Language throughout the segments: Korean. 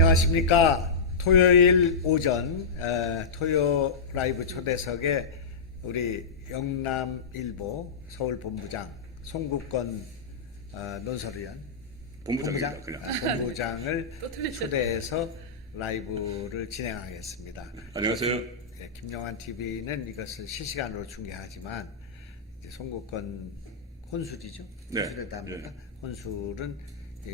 안녕하십니까. 토요일 오전 토요 라이브 초대석에 우리 영남일보 서울본부장 송국건 논설위원 본부장입니다. 그냥. 본부장을 초대해서 라이브를 진행하겠습니다. 안녕하세요. 네, 김영환 TV는 이것을 실시간으로 중계하지만 이제 송국건 혼술이죠. 네. 혼술에 답니다. 혼술은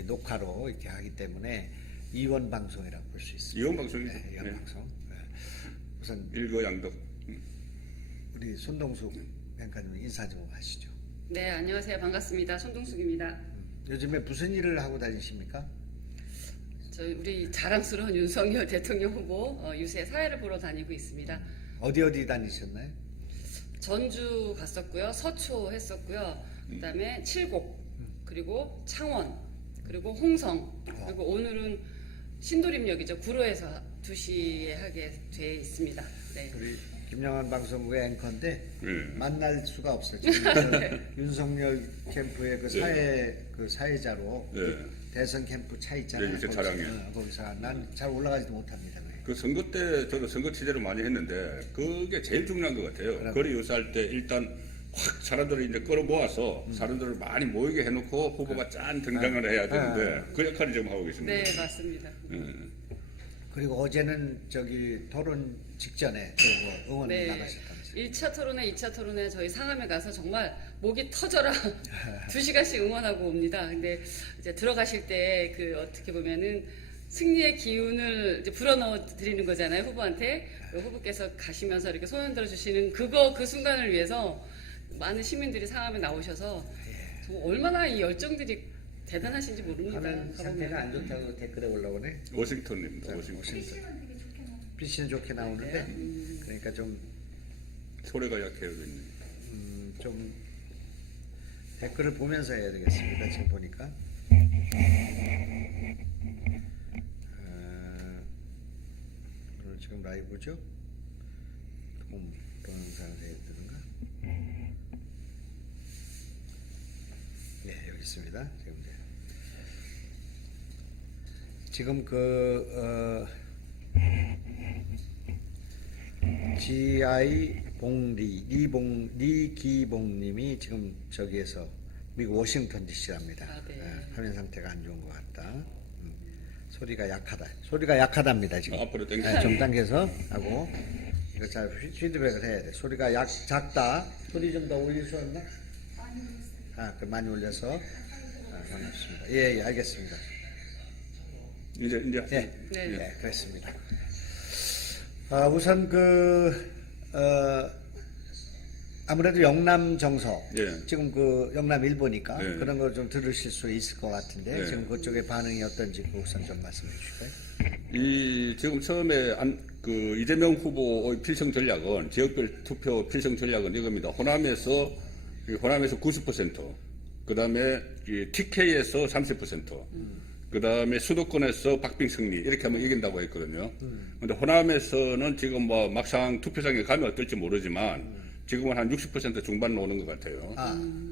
녹화로 이렇게 하기 때문에 이원 방송이라고 볼 수 있습니다. 이원 방송이죠. 네, 이원 네. 방송. 네. 우선 일거양득. 우리 손동숙 앵커님 인사 좀 하시죠. 네, 안녕하세요. 반갑습니다. 손동숙입니다. 요즘에 무슨 일을 하고 다니십니까? 우리 자랑스러운 윤석열 대통령 후보 유세 사회를 보러 다니고 있습니다. 어디 다니셨나요? 전주 갔었고요, 서초 했었고요, 그다음에 칠곡, 그리고 창원, 그리고 홍성, 그리고 오늘은 신도림역이죠. 구로에서 2시에 하게 돼 있습니다. 네. 우리 김영환 방송국의 앵커인데 네. 만날 수가 없어요. 지금 윤석열 캠프의 그 사회자로 네. 대선 캠프 차 있잖아요. 네, 요새 자랑이에요. 거기서 난 잘 올라가지도 못합니다. 그 선거 때 저도 선거 취재를 많이 했는데 그게 제일 중요한 것 같아요. 그럼. 거리 유세할 때 일단 확 사람들을 이제 끌어모아서 사람들을 많이 모이게 해놓고 후보가 짠 등장을 해야 되는데 그 역할을 지금 하고 계십니다. 네, 맞습니다. 그리고 어제는 저기 토론 직전에 또 응원 네. 나가셨다면서요. 1차 토론회, 2차 토론회 저희 상암에 가서 정말 목이 터져라 2시간씩 응원하고 옵니다. 근데 이제 들어가실 때 어떻게 보면은 승리의 기운을 이제 불어넣어 드리는 거잖아요, 후보한테. 후보께서 가시면서 이렇게 손 흔들어 주시는 그 순간을 위해서 많은 시민들이 상암에 나오셔서 정말 얼마나 이 열정들이 대단하신지 모릅니다. 화면 상태가 안 좋다고 댓글에 올라오네. 워싱턴입니다. 워싱턴. PC는 좋게 나오는데 그러니까 소리가 약해요. 좀 댓글을 보면서 해야 되겠습니다. 지금 보니까 오늘 지금 라이브죠? 동영상을 해야 되는가? 네, 여기 있습니다. 지금 GI 봉리 리기봉님이 지금 저기에서 미국 워싱턴 DC랍니다. 네. 화면 상태가 안 좋은 것 같다. 소리가 약하다. 소리가 약하답니다 지금. 앞으로 당겨. 네, 좀 당겨서 하고 이거 잘 피드백을 해야 돼. 소리가 작다. 소리 좀 더 올릴 수 없나? 그 많이 올려서 반갑습니다. 예, 알겠습니다. 이제 네, 네. 네, 그렇습니다. 우선 아무래도 영남 정서, 예. 지금 영남일보니까 예. 그런 걸 좀 들으실 수 있을 것 같은데 예. 지금 그쪽의 반응이 어떤지 우선 좀 말씀해 주실까요? 지금 처음에 이재명 후보의 필승 전략은 지역별 투표 필승 전략은 이겁니다. 호남에서 90%, 그 다음에 TK에서 30%, 그 다음에 수도권에서 박빙 승리 이렇게 하면 이긴다고 했거든요. 근데 호남에서는 지금 막상 투표장에 가면 어떨지 모르지만 지금은 한 60% 중반 오는 것 같아요.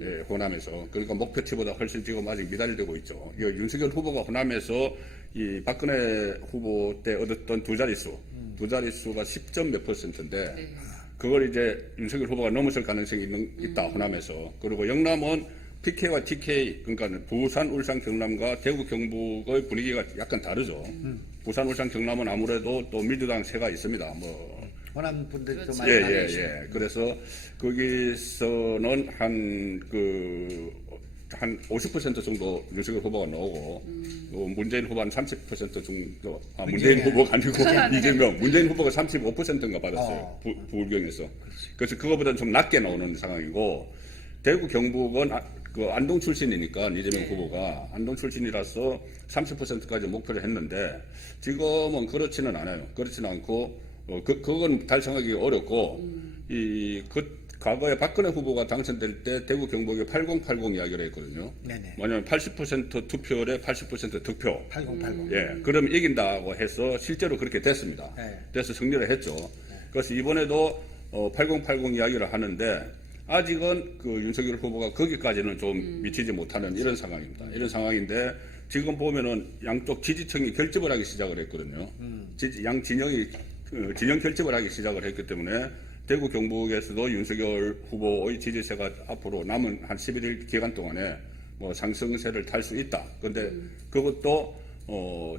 예, 호남에서. 그러니까 목표치보다 훨씬 지금 아직 미달되고 있죠. 윤석열 후보가 호남에서 이 박근혜 후보 때 얻었던 두 자릿수가 10점 몇 %인데 네. 그걸 이제 윤석열 후보가 넘어설 가능성이 있다, 호남에서. 그리고 영남은 PK와 TK, 그러니까 부산, 울산, 경남과 대구, 경북의 분위기가 약간 다르죠. 부산, 울산, 경남은 아무래도 또 민주당 세가 있습니다. 호남 분들도 그렇죠. 많이 나누시죠. 그래서 거기서는 한 50% 정도 윤석열 후보가 나오고, 문재인 후보는 30% 정도, 문재인 후보가 아니고 이재명, 문재인 후보가 35%인가 받았어요. 부울경에서. 그래서 그거보다는 좀 낮게 나오는 상황이고, 대구, 경북은 안동 출신이니까 이재명 후보가 안동 출신이라서 30%까지 목표를 했는데 지금은 그렇지는 않아요. 그렇지는 않고 그건 달성하기 어렵고 과거에 박근혜 후보가 당선될 때 대구 경북에 8080 이야기를 했거든요. 네네. 뭐냐면 80% 투표율에 80% 득표. 8080. 예, 그럼 이긴다고 해서 실제로 그렇게 됐습니다. 네. 그래서 승리를 했죠. 그래서 이번에도 8080 이야기를 하는데 아직은 윤석열 후보가 거기까지는 좀 미치지 못하는 이런 상황입니다. 이런 상황인데 지금 보면은 양쪽 지지층이 결집을 하기 시작을 했거든요. 양 진영이 진영 결집을 하기 시작을 했기 때문에 대구 경북에서도 윤석열 후보의 지지세가 앞으로 남은 한 11일 기간 동안에 뭐 상승세를 탈 수 있다. 그런데 그것도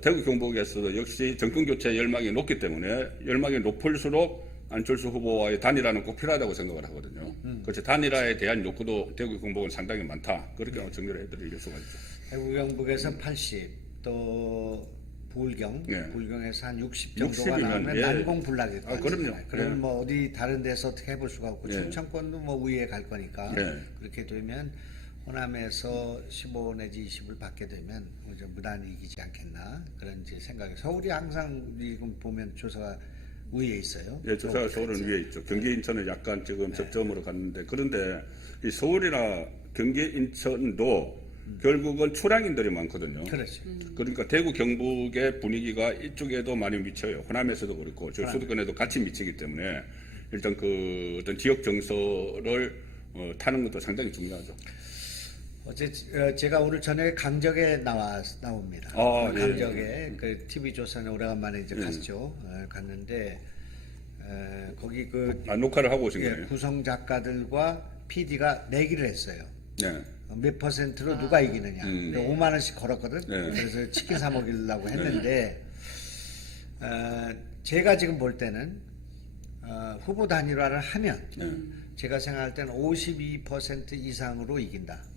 대구 경북에서도 역시 정권 교체 열망이 높기 때문에 열망이 높을수록 안철수 후보와의 단일화는 꼭 필요하다고 생각을 하거든요. 그래서 단일화에 대한 욕구도 대구 경북은 상당히 많다. 그렇게 정리를 해드릴 수가 있죠. 대구 경북에서 80, 또 부울경, 예. 부울경에서 한 60 정도가 60이면, 나오면 예. 난공불락일 아, 그럼요. 그러면 예. 뭐 어디 다른 데서 어떻게 해볼 수가 없고 예. 충청권도 뭐 우위에 갈 거니까 예. 그렇게 되면 호남에서 15 내지 20을 받게 되면 이제 무난히 이기지 않겠나 그런 이제 생각이. 서울이 항상 지금 보면 조사가 우위에 있어요. 예, 조사 서울은 위에 있죠. 경기 인천은 약간 지금 접점으로 갔는데 그런데 이 서울이나 경기 인천도 결국은 출향인들이 많거든요. 그렇죠. 그러니까 대구 경북의 분위기가 이쪽에도 많이 미쳐요. 호남에서도 그렇고 저 수도권에도 같이 미치기 때문에 일단 그 어떤 지역 정서를 타는 것도 상당히 중요하죠. 어제 제가 오늘 저녁에 강적에 나옵니다. 아, 예. 강적에 그 TV 조선에 오래간만에 이제 갔죠. 갔는데 거기 그 녹화를 하고 오신 거예요? 구성 작가들과 PD가 내기를 했어요. 네. 몇 %로 누가 이기느냐. 5만 원씩 걸었거든. 네. 그래서 치킨 사 먹이려고 했는데 제가 지금 볼 때는 후보 단일화를 하면 제가 생각할 때는 52% 이상으로 이긴다.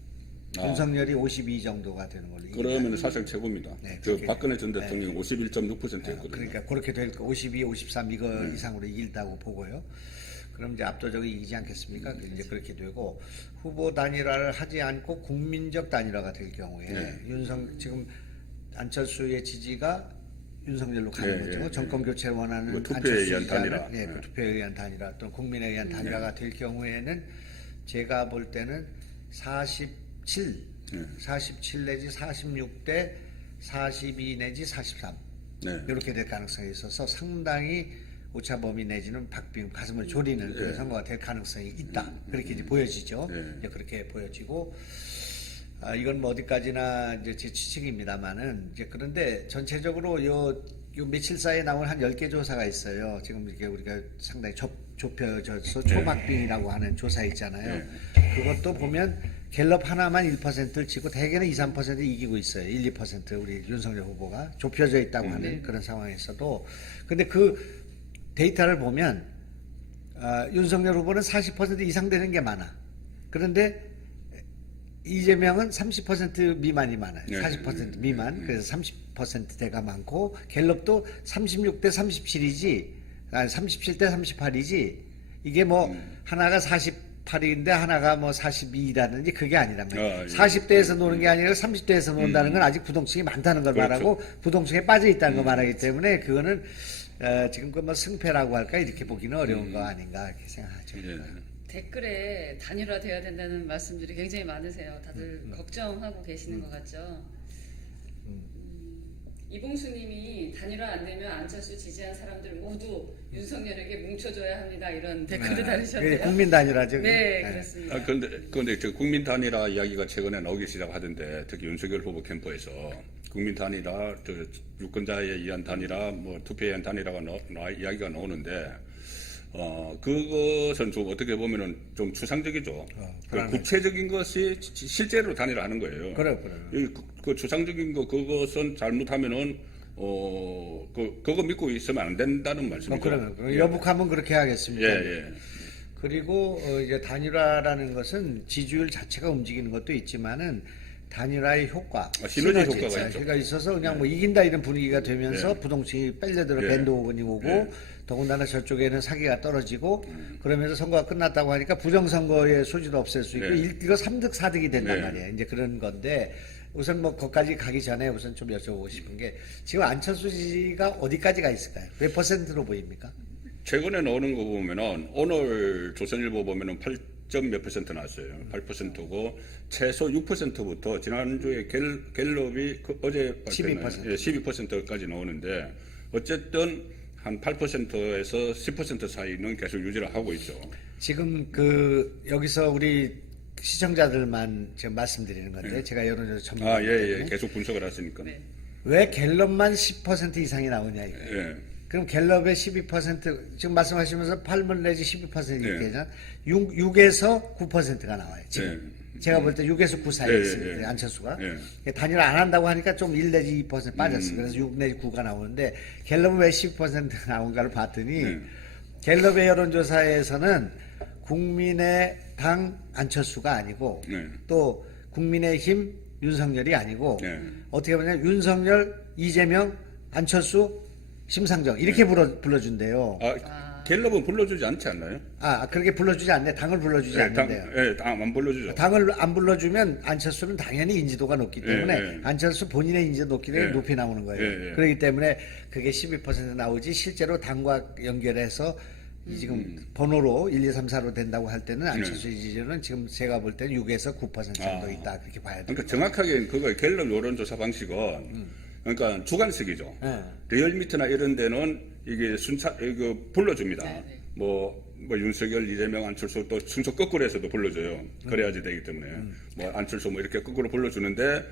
윤석열이 52 정도가 되는 걸로. 그러면 사실 최고입니다. 네, 저 그렇게, 박근혜 전 대통령이 51.6%였거든요. 그러니까 그렇게 될 거 52, 53 이거 이상으로 이긴다고 보고요. 그럼 이제 압도적으로 이기지 않겠습니까? 이제 그렇게 되고 후보 단일화를 하지 않고 국민적 단일화가 될 경우에 지금 안철수의 지지가 윤석열로 가는 거죠. 정권 교체를 원하는 그 투표에 안철수 의한 지지자는, 단일화. 예, 그 투표에 의한 단일화 또는 국민에 의한 단일화가 될 경우에는 제가 볼 때는 47 내지 46대 42 내지 43 네. 이렇게 될 가능성이 있어서 상당히 오차범위 내지는 박빙 가슴을 졸이는 그런 선거가 될 가능성이 있다. 그렇게 이제 보여지죠. 이제 그렇게 보여지고 이건 뭐 어디까지나 이제 제 추측입니다만은 이제 그런데 전체적으로 요 며칠 사이에 나온 한 10개 조사가 있어요. 지금 이렇게 우리가 상당히 좁혀져서 초박빙이라고 하는 조사 있잖아요. 그것도 보면 갤럽 하나만 1%를 치고 대개는 2, 3% 이기고 있어요. 1, 2% 우리 윤석열 후보가 좁혀져 있다고 하는 그런 상황에서도. 근데 그 데이터를 보면 윤석열 후보는 40% 이상 되는 게 많아. 그런데 이재명은 30% 미만이 많아요. 40% 미만. 그래서 30%대가 많고 갤럽도 36대 37이지 37대 38이지 이게 뭐 하나가 48인데 하나가 뭐 42라든지 그게 아니란 말이에요. 40대에서 노는 게 아니라 30대에서 논다는 건 아직 부동층이 많다는 걸 그렇죠. 말하고 부동층에 빠져 있다는 걸 말하기 때문에 그거는 지금 그 뭐 승패라고 할까 이렇게 보기는 어려운 거 아닌가 이렇게 생각하죠. 댓글에 단일화돼야 된다는 말씀들이 굉장히 많으세요. 다들 걱정하고 계시는 것 같죠. 이봉수님이 단일화 안 되면 안철수 지지한 사람들 모두 윤석열에게 뭉쳐줘야 합니다. 이런 댓글을 달으셨네요. 국민 단일화죠. 네, 그렇습니다. 그런데 저 국민 단일화 이야기가 최근에 나오기 시작하던데 특히 윤석열 후보 캠프에서 국민 단일화, 저 유권자에 의한 단일화, 뭐 투표에 의한 단일화가 이야기가 나오는데 그것은 좀 어떻게 보면은 좀 추상적이죠. 그 구체적인 것이 실제로 단일화하는 거예요. 그래. 그 추상적인 거 그것은 잘못하면은 그거 믿고 있으면 안 된다는 말씀이죠. 그러면 여북하면 그렇게 하겠습니다. 예. 그리고 이제 단일화라는 것은 지지율 자체가 움직이는 것도 있지만은 단일화의 효과, 시너지 효과가 있죠. 있어서 그냥 뭐 이긴다 이런 분위기가 되면서 부동층이 빨려들어 밴드오건이 오고 더군다나 저쪽에는 사기가 떨어지고 그러면서 선거가 끝났다고 하니까 부정선거의 소지도 없앨 수 있고 이거 3득 4득이 된단 말이에요. 이제 그런 건데 우선 뭐 거기까지 가기 전에 우선 좀 여쭤보고 싶은 게 지금 안철수 지지가 어디까지가 있을까요? 몇 %로 보입니까? 최근에 나오는 거 보면은 오늘 조선일보 보면은 8몇 % 나왔어요. 8%고 최소 6%부터 지난주에 갤럽이 어제 12%까지 나오는데 어쨌든 한 8%에서 10% 사이는 계속 유지를 하고 있죠. 지금 여기서 우리 시청자들만 지금 말씀드리는 건데 제가 여론조사 전문가 아, 예. 계속 분석을 하시니까. 네. 왜 갤럽만 10% 이상이 나오냐 이거. 예. 그럼 갤럽의 12% 지금 말씀하시면서 8분 내지 12% 네. 얘기하잖아. 6에서 9%가 나와요. 지금 제가 볼 때 6에서 9 사이에 예, 있습니다. 예. 안철수가 예. 단일화 안 한다고 하니까 좀 1 내지 2% 빠졌어요. 그래서 6 내지 9가 나오는데 갤럽은 왜 10% 나온가를 봤더니 갤럽의 여론조사에서는 국민의당 안철수가 아니고 또 국민의힘 윤석열이 아니고 어떻게 보면 윤석열, 이재명, 안철수, 심상정 이렇게 불러준대요. 갤럽은 불러주지 않지 않나요? 그렇게 불러주지 않네. 당을 불러주지 않는데요. 당 안 불러주죠. 당을 안 불러주면 안철수는 당연히 인지도가 높기 때문에 예. 안철수 본인의 인지도 높기 때문에 예. 높이 나오는 거예요. 예. 그렇기 때문에 그게 12% 나오지 실제로 당과 연결해서 지금 번호로 1, 2, 3, 4로 된다고 할 때는 안철수 지지율은 지금 제가 볼 때는 6에서 9% 정도 있다. 그렇게 봐야 돼요. 그러니까 정확하게 그거 갤럽 여론조사 방식은 그러니까 주관식이죠. 네. 리얼미터나 이런 데는 이게 이거 불러줍니다. 네. 뭐 윤석열, 이재명, 안철수 또 순서 거꾸로 해서도 불러줘요. 그래야지 되기 때문에 뭐 안철수 뭐 이렇게 거꾸로 불러주는데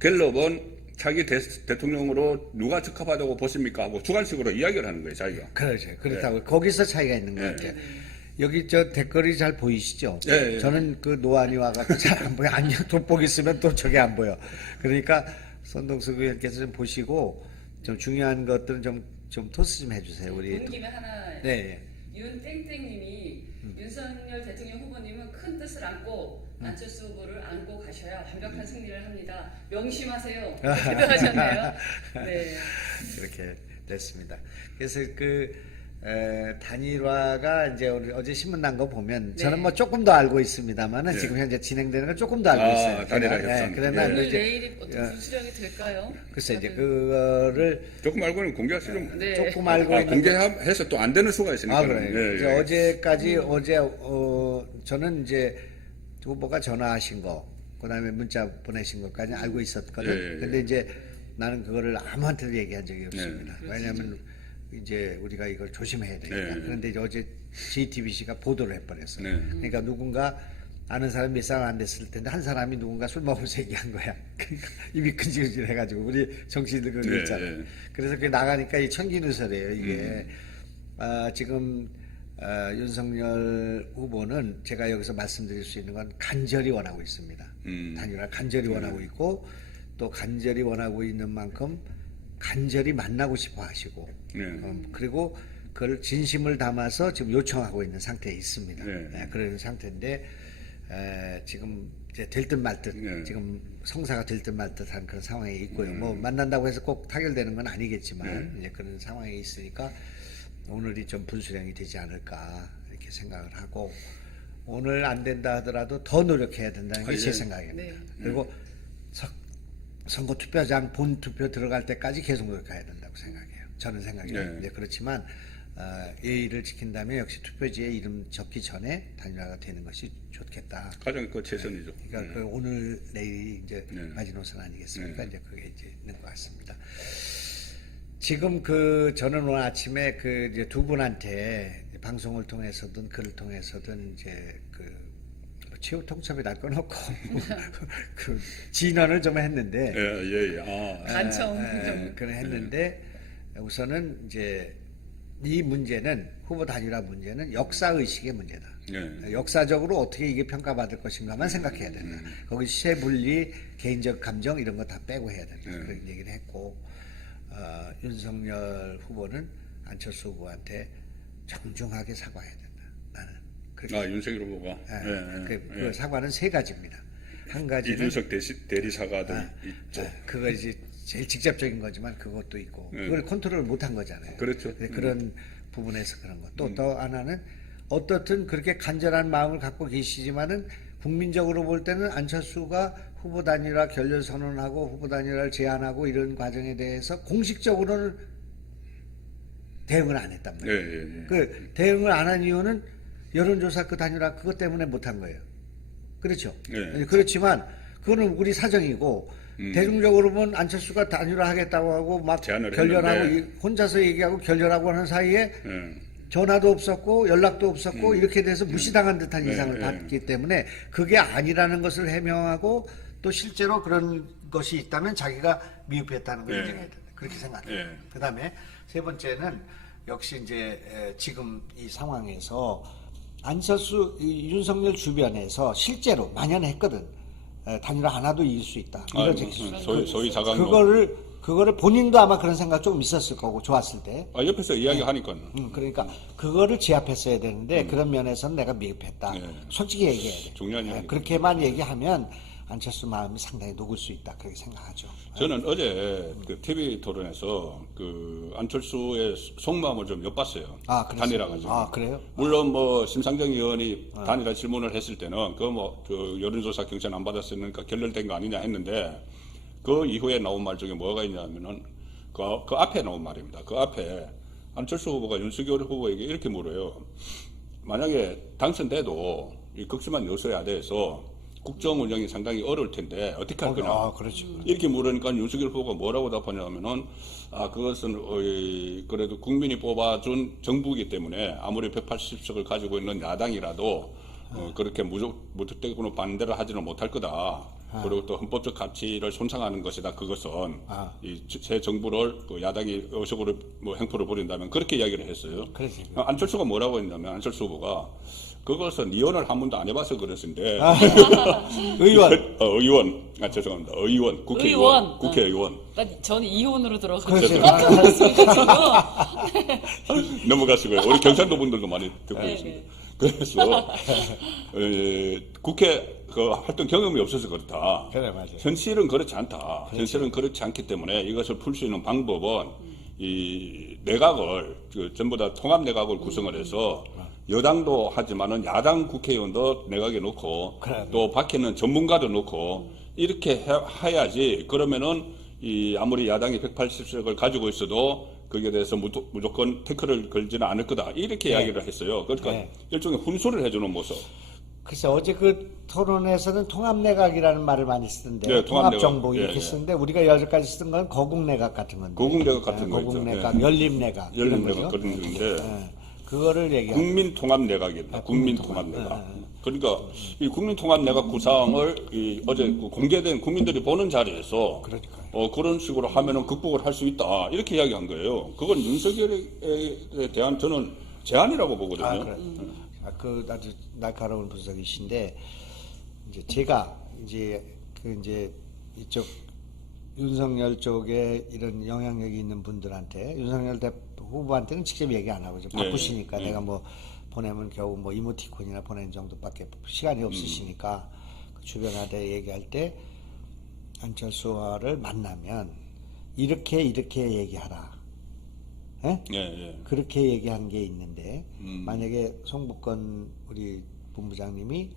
갤럽은 자기 대통령으로 누가 적합하다고 보십니까? 하고 주관식으로 이야기를 하는 거예요, 자기가. 그렇죠. 그렇다고 거기서 차이가 있는 것 같아요. 여기 저 댓글이 잘 보이시죠? 예. 저는 그 노안이와 같이 잘 안 보여. 안녕 돋보기 쓰면 또 저게 안 보여. 그러니까 손동숙 의원께서 좀 보시고 좀 중요한 것들은 좀 토스 좀 해주세요. 우리 본 김에 하나 네. 윤땡땡님이 윤석열 대통령 후보님은 큰 뜻을 안고 안철수 후보를 안고 가셔야 완벽한 승리를 합니다. 명심하세요. 이렇게 하셨네요. 네. 이렇게 됐습니다. 그래서 단일화가 이제 어제 신문 난 거 보면 저는 뭐 조금 더 알고 있습니다만은 지금 현재 진행되는 걸 조금 더 알고 있어요. 단일화 협상. 그러나 오늘 이제 내일이 어떤 분수령이 될까요? 글쎄 이제 그거를 조금 알고는 공개하시는 네. 조금 알고 있는 공개해서 또 안 되는 수가 있으니까. 그래요. 이제 어제까지 저는 이제 후보가 전화하신 거, 그다음에 문자 보내신 것까지 알고 있었거든. 근데 이제 나는 그거를 아무한테도 얘기한 적이 없습니다. 왜냐하면 이제 우리가 이걸 조심해야 되니까. 그런데 이제 어제 JTBC가 보도를 해버렸어요. 그러니까 누군가 아는 사람이 몇 사람 안 됐을 텐데 한 사람이 누군가 술 먹으면서 얘기한 거야. 그러니까 입이 근질근질 해가지고 우리 정치인들 그거 있잖아요. 그래서 그게 나가니까 이 천기누설이에요. 이게 지금 윤석열 후보는 제가 여기서 말씀드릴 수 있는 건 간절히 원하고 있습니다. 단일화 간절히 원하고 있고 또 간절히 원하고 있는 만큼 간절히 만나고 싶어 하시고 그리고 그걸 진심을 담아서 지금 요청하고 있는 상태에 있습니다. 그런 상태인데 지금 이제 될 듯 말 듯 지금 성사가 될 듯 말 듯한 그런 상황에 있고요. 뭐 만난다고 해서 꼭 타결되는 건 아니겠지만 이제 그런 상황에 있으니까 오늘이 좀 분수령이 되지 않을까 이렇게 생각을 하고 오늘 안 된다 하더라도 더 노력해야 된다는 게 제 생각입니다. 그리고 선거 투표장 본 투표 들어갈 때까지 계속 노력해야 된다고 생각해요. 저는 생각해요. 네. 그렇지만 예의를 지킨다면 역시 투표지에 이름 적기 전에 단일화가 되는 것이 좋겠다. 가장 최선이죠. 그러니까 그 오늘 내일이 이제 마지노선 아니겠습니까? 이제 그게 이제 있는 것 같습니다. 지금 저는 오늘 아침에 이제 두 분한테 방송을 통해서든 글을 통해서든 이제 최후 통첩이 날 건 없고 진언을 좀 했는데 간청 그래 했는데 우선은 이제 이 문제는 후보 단일화 문제는 역사 의식의 문제다. 역사적으로 어떻게 이게 평가받을 것인가만 생각해야 된다. 거기 시세 분리, 개인적 감정 이런 거 다 빼고 해야 된다. 그런 얘기를 했고 윤석열 후보는 안철수 후보한테 정중하게 사과해야 된다. 나는 윤석열 후보가 그 사과는 세 가지입니다. 한 가지는 이준석 대리 사과도 있죠. 그거 이제 제일 직접적인 거지만 그것도 있고 그걸 컨트롤 못한 거잖아요. 그렇죠. 그런 부분에서 그런 거. 또 하나는 어떻든 그렇게 간절한 마음을 갖고 계시지만은 국민적으로 볼 때는 안철수가 후보 단일화 결렬 선언하고 후보 단일화를 제안하고 이런 과정에 대해서 공식적으로는 대응을 안 했단 말이에요. 그 대응을 안 한 이유는 여론조사 그 단일화 그것 때문에 못한 거예요. 그렇죠. 그렇지만 그거는 우리 사정이고 대중적으로 보면 안철수가 단일화 하겠다고 하고 막 제안을 결렬하고 했는데. 혼자서 얘기하고 결렬하고 하는 사이에 전화도 없었고 연락도 없었고 이렇게 돼서 무시당한 듯한 인상을 받기 때문에 그게 아니라는 것을 해명하고 또 실제로 그런 것이 있다면 자기가 미흡했다는 걸 인정해야 된다. 그렇게 생각해요. 그다음에 세 번째는 역시 이제 지금 이 상황에서 안철수 윤석열 주변에서 실제로 만연했거든. 단일화 하나도 이길 수 있다. 이런 소위 자강론. 그거를 본인도 아마 그런 생각 조금 있었을 거고 좋았을 때. 옆에서 이야기하니까. 그러니까 그거를 제압했어야 되는데 그런 면에서는 내가 미흡했다. 솔직히 얘기해야 돼. 중요한 이야기. 그렇게만 얘기하면 안철수 마음이 상당히 녹을 수 있다. 그렇게 생각하죠. 저는 어제 그 TV 토론에서 그 안철수의 속마음을 좀 엿봤어요. 단일화 가지고. 그래요? 물론 뭐 심상정 의원이 단일화 질문을 했을 때는 그 여론조사 경선 안 받았으니까 결렬된 거 아니냐 했는데 그 이후에 나온 말 중에 뭐가 있냐면은 그 앞에 나온 말입니다. 그 앞에 안철수 후보가 윤석열 후보에게 이렇게 물어요. 만약에 당선돼도 이 극심한 여소에 아대해서 국정 운영이 상당히 어려울 텐데 어떻게 할 거냐. 그렇죠. 이렇게 물으니까 윤석열 후보가 뭐라고 답하냐면은 그것은 그래도 국민이 뽑아준 정부이기 때문에 아무리 180석을 가지고 있는 야당이라도 그렇게 무턱대고는 반대를 하지는 못할 거다. 그리고 또 헌법적 가치를 손상하는 것이다. 그것은 이 새 정부를 야당이 어식으로 뭐 행포를 벌인다면 그렇게 이야기를 했어요. 안철수가 뭐라고 했냐면 안철수 후보가 그것은 이혼을 한 번도 안 해봐서 그랬는데 의원 죄송합니다. 의원 국회의원 국회의원 저는 이혼으로 들어서 넘어가시고요. 우리 경상도 분들도 많이 듣고 계십니다. 그래서 국회 그 활동 경험이 없어서 그렇다. 그래, 맞아요. 현실은 그렇지 않다. 현실은 그렇지 않기 때문에 이것을 풀 수 있는 방법은 이 내각을 전부 다 통합 내각을 구성을 해서 여당도 하지만은 야당 국회의원도 내각에 놓고 또 밖에는 전문가도 놓고 이렇게 해야지. 그러면은 이 아무리 야당이 180석을 가지고 있어도 거기에 대해서 무조건 태클을 걸지는 않을 거다. 이렇게 이야기를 했어요. 그러니까 일종의 훈수를 해주는 모습. 글쎄 어제 그 토론에서는 통합내각이라는 말을 많이 쓰던데 통합정부 이렇게 쓰는데 우리가 여기까지 쓰던 건 거국내각 같은 건데 거국내각 같은 거죠. 거국내각, 열림내각 열림내각 그런 건데 그거를 얘기하죠. 국민통합내각이다. 국민통합내각. 그러니까 이 국민통합내각 구상을 어제 공개된 국민들이 보는 자리에서 그런 식으로 하면은 극복을 할 수 있다. 이렇게 이야기한 거예요. 그건 윤석열에 대한 저는 제안이라고 보거든요. 그 아주 날카로운 분석이신데 이제 제가 이제 이쪽 윤석열 쪽에 이런 영향력이 있는 분들한테 윤석열 후보한테는 직접 얘기 안 하고 이제 바쁘시니까 내가 뭐 보내면 겨우 뭐 이모티콘이나 보내는 정도밖에 시간이 없으시니까 그 주변한테 얘기할 때 안철수를 만나면 이렇게 얘기하라. 그렇게 얘기한 게 있는데 만약에 송복건 우리 본부장님이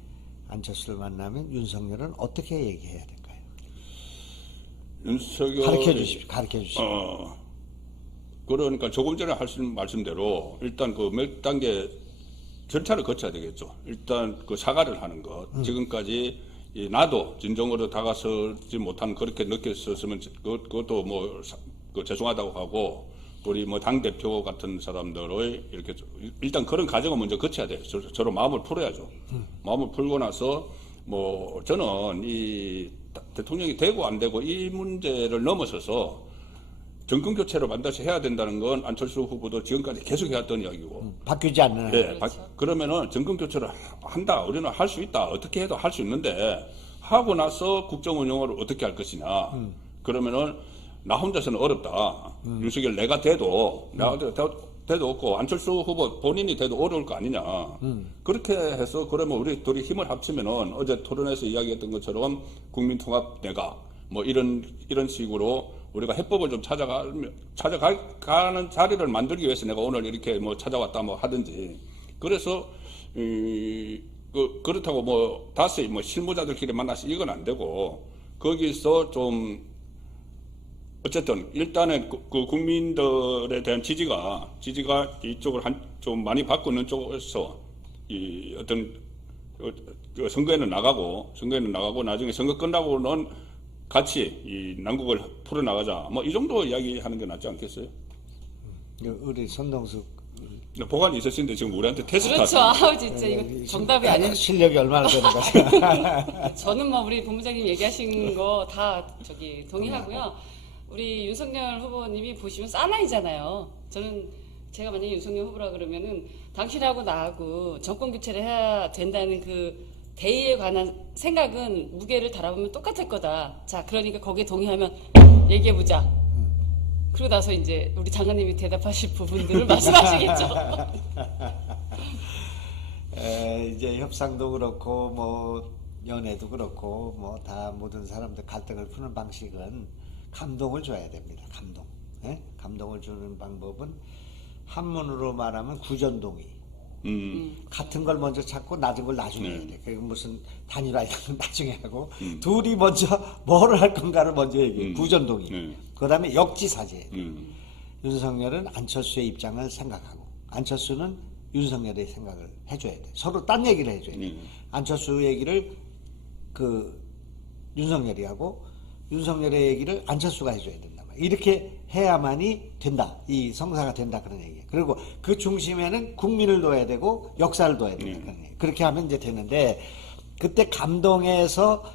안철수를 만나면 윤석열은 어떻게 얘기해야 될까요? 윤석열 가르쳐 주십시오. 그러니까 조금 전에 하신 말씀대로 일단 그 몇 단계 절차를 거쳐야 되겠죠. 일단 그 사과를 하는 것. 지금까지 나도 진정으로 다가서지 못한 그렇게 느꼈었으면 그것도 뭐 죄송하다고 하고. 우리 뭐 당대표 같은 사람들의 이렇게 일단 그런 과정을 먼저 거쳐야 돼요. 서로 마음을 풀어야죠. 마음을 풀고 나서 뭐 저는 이 대통령이 되고 안 되고 이 문제를 넘어서서 정권 교체를 반드시 해야 된다는 건 안철수 후보도 지금까지 계속 해왔던 이야기고. 바뀌지 않는. 네. 그러면은 정권 교체를 한다. 우리는 할 수 있다. 어떻게 해도 할 수 있는데 하고 나서 국정 운영을 어떻게 할 것이냐. 그러면은 나 혼자서는 어렵다. 윤석열 내가 돼도 없고 안철수 후보 본인이 돼도 어려울 거 아니냐. 그렇게 해서 그러면 우리 둘이 힘을 합치면은 어제 토론에서 이야기했던 것처럼 국민통합 내각 뭐 이런 식으로 우리가 해법을 좀 찾아가는 자리를 만들기 위해서 내가 오늘 이렇게 뭐 찾아왔다 뭐 하든지. 그래서 그렇다고 뭐 다시 뭐 실무자들끼리 만나서 이건 안 되고 거기서 좀 어쨌든 일단은 그 국민들에 대한 지지가 이쪽을 좀 많이 받고 있는 쪽에서 이 어떤 선거에는 나가고 나중에 선거 끝나고는 같이 이 난국을 풀어 나가자 뭐 이 정도 이야기하는 게 낫지 않겠어요? 우리 선동수 보관이 있었는데 지금 우리한테 테스트 그렇죠. 아우 진짜 이거 정답이 아닌. 실력이 얼마나 되는가. 저는 뭐 우리 본부장님 얘기하신 거 다 저기 동의하고요. 우리 윤석열 후보님이 보시면 사나이잖아요. 저는 제가 만약에 윤석열 후보라 그러면은 당신하고 나하고 정권 교체를 해야 된다는 그 대의에 관한 생각은 무게를 달아보면 똑같을 거다. 자, 그러니까 거기에 동의하면 얘기해보자. 그러고 나서 이제 우리 장관님이 대답하실 부분들을 말씀하시겠죠. 이제 협상도 그렇고 뭐 연애도 그렇고 뭐 다 모든 사람들 갈등을 푸는 방식은 감동을 줘야 됩니다. 감동. 예? 감동을 주는 방법은 한문으로 말하면 구전동의. 같은 걸 먼저 찾고 낮은 걸 나중에 해야 돼. 그리고 무슨 단일화 이런 건 나중에 하고 둘이 먼저 뭐를 할 건가를 먼저 얘기해. 구전동의. 그다음에 역지사지. 윤석열은 안철수의 입장을 생각하고 안철수는 윤석열의 생각을 해줘야 돼. 서로 딴 얘기를 해줘야 돼. 안철수 얘기를 그 윤석열이 하고 윤석열의 얘기를 안철수가 해줘야 된다. 이렇게 해야만이 된다. 이 성사가 된다 그런 얘기예요. 그리고 그 중심에는 국민을 둬야 되고 역사를 둬야 된다 그런 얘기예요. 그렇게 하면 이제 되는데 그때 감동에서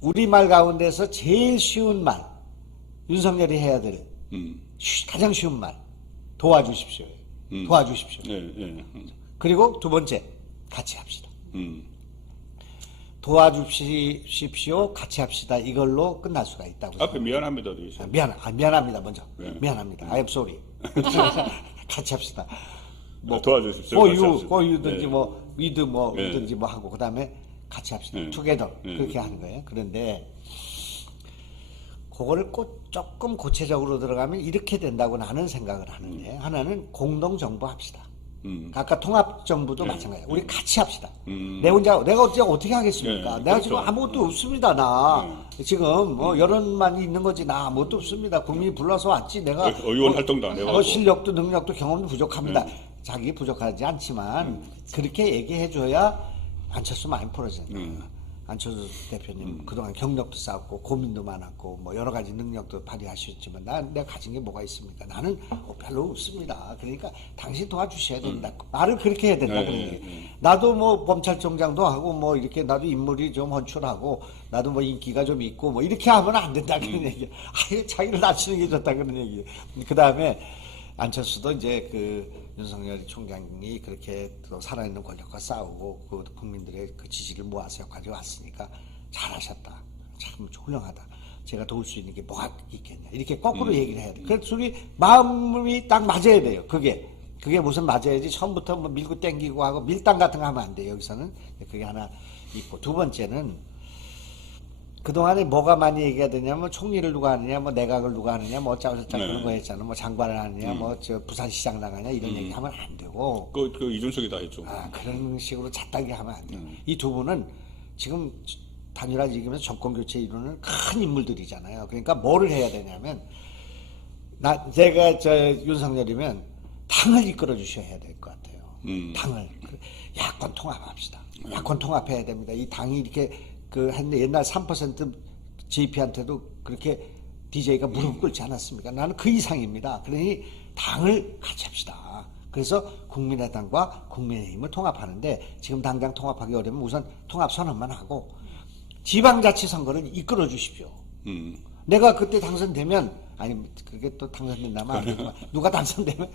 우리말 가운데서 제일 쉬운 말 윤석열이 해야 될 가장 쉬운 말 도와주십시오. 도와주십시오. 그리고 두 번째 같이 합시다. 도와주십시오. 같이 합시다. 이걸로 끝날 수가 있다고. 앞에 미안합니다도 있어요. 미안합니다. 먼저. 미안합니다. I am sorry. 같이 합시다. 뭐 도와주십시오. 꼬유든지 뭐 위드 뭐든지 뭐 하고 그다음에 같이 합시다. 투게더 그렇게 하는 거예요. 그런데 그거를 조금 구체적으로 들어가면 이렇게 된다고 나는 생각을 하는데 하나는 공동 정부 합시다. 아까 통합정부도 마찬가지야. 우리 같이 합시다. 내가 어떻게 하겠습니까? 내가 지금 아무것도 없습니다. 나 지금 뭐 여론만 있는 거지 나 아무것도 없습니다. 국민이 불러서 왔지. 내가 의원 활동도 안 해가지고 실력도 능력도 경험도 부족합니다. 자기 부족하지 않지만 그렇게 얘기해줘야 안철수 많이 풀어지는 안철수 대표님 그동안 경력도 쌓았고 고민도 많았고 뭐 여러 가지 능력도 발휘하셨지만 내가 가진 게 뭐가 있습니까? 나는 별로 없습니다. 그러니까 당신 도와주셔야 된다. 말을 그렇게 해야 된다. 그런 얘기. 나도 뭐 검찰총장도 하고 뭐 이렇게 나도 인물이 좀 헌출하고 나도 뭐 인기가 좀 있고 뭐 이렇게 하면 안 된다. 그런 얘기. 아유 자기를 낮추는 게 좋다. 그런 얘기. 그 다음에 안철수도 이제 그 윤석열 총장이 그렇게 또 살아있는 권력과 싸우고 그 국민들의 그 지지를 모아서 여기까지 왔으니까 잘하셨다. 참 훌륭하다. 제가 도울 수 있는 게 뭐가 있겠냐. 이렇게 거꾸로 얘기를 해야 돼. 그래서 우리 마음이 딱 맞아야 돼요. 그게 무슨 맞아야지 처음부터 뭐 밀고 땡기고 하고 밀당 같은 거 하면 안 돼요. 여기서는 그게 하나 있고 두 번째는 그동안에 뭐가 많이 얘기가 되냐면 총리를 누가 하느냐, 뭐 내각을 누가 하느냐, 뭐 어쩌고저쩌고 그런 거 했잖아. 뭐 장관을 하느냐, 뭐 저 부산시장 나가냐 이런 얘기 하면 안 되고. 그 이준석이 다 했죠. 그런 식으로 잡다하게 하면 안 돼요. 이 두 분은 지금 단일화 지기면서 정권 교체 이루는 큰 인물들이잖아요. 그러니까 뭐를 해야 되냐면 제가 윤석열이면 당을 이끌어 주셔야 될 것 같아요. 당을 야권 통합합시다. 야권 통합해야 됩니다. 이 당이 이렇게 옛날 3% JP한테도 그렇게 DJ가 무릎 꿇지 않았습니까? 나는 그 이상입니다. 그러니 당을 같이 합시다. 그래서 국민의당과 국민의힘을 통합하는데 지금 당장 통합하기 어려우면 우선 통합 선언만 하고 지방자치선거를 이끌어 주십시오. 내가 그때 당선되면 아니 그게 또 당선된다면 안 되지만 누가 당선되면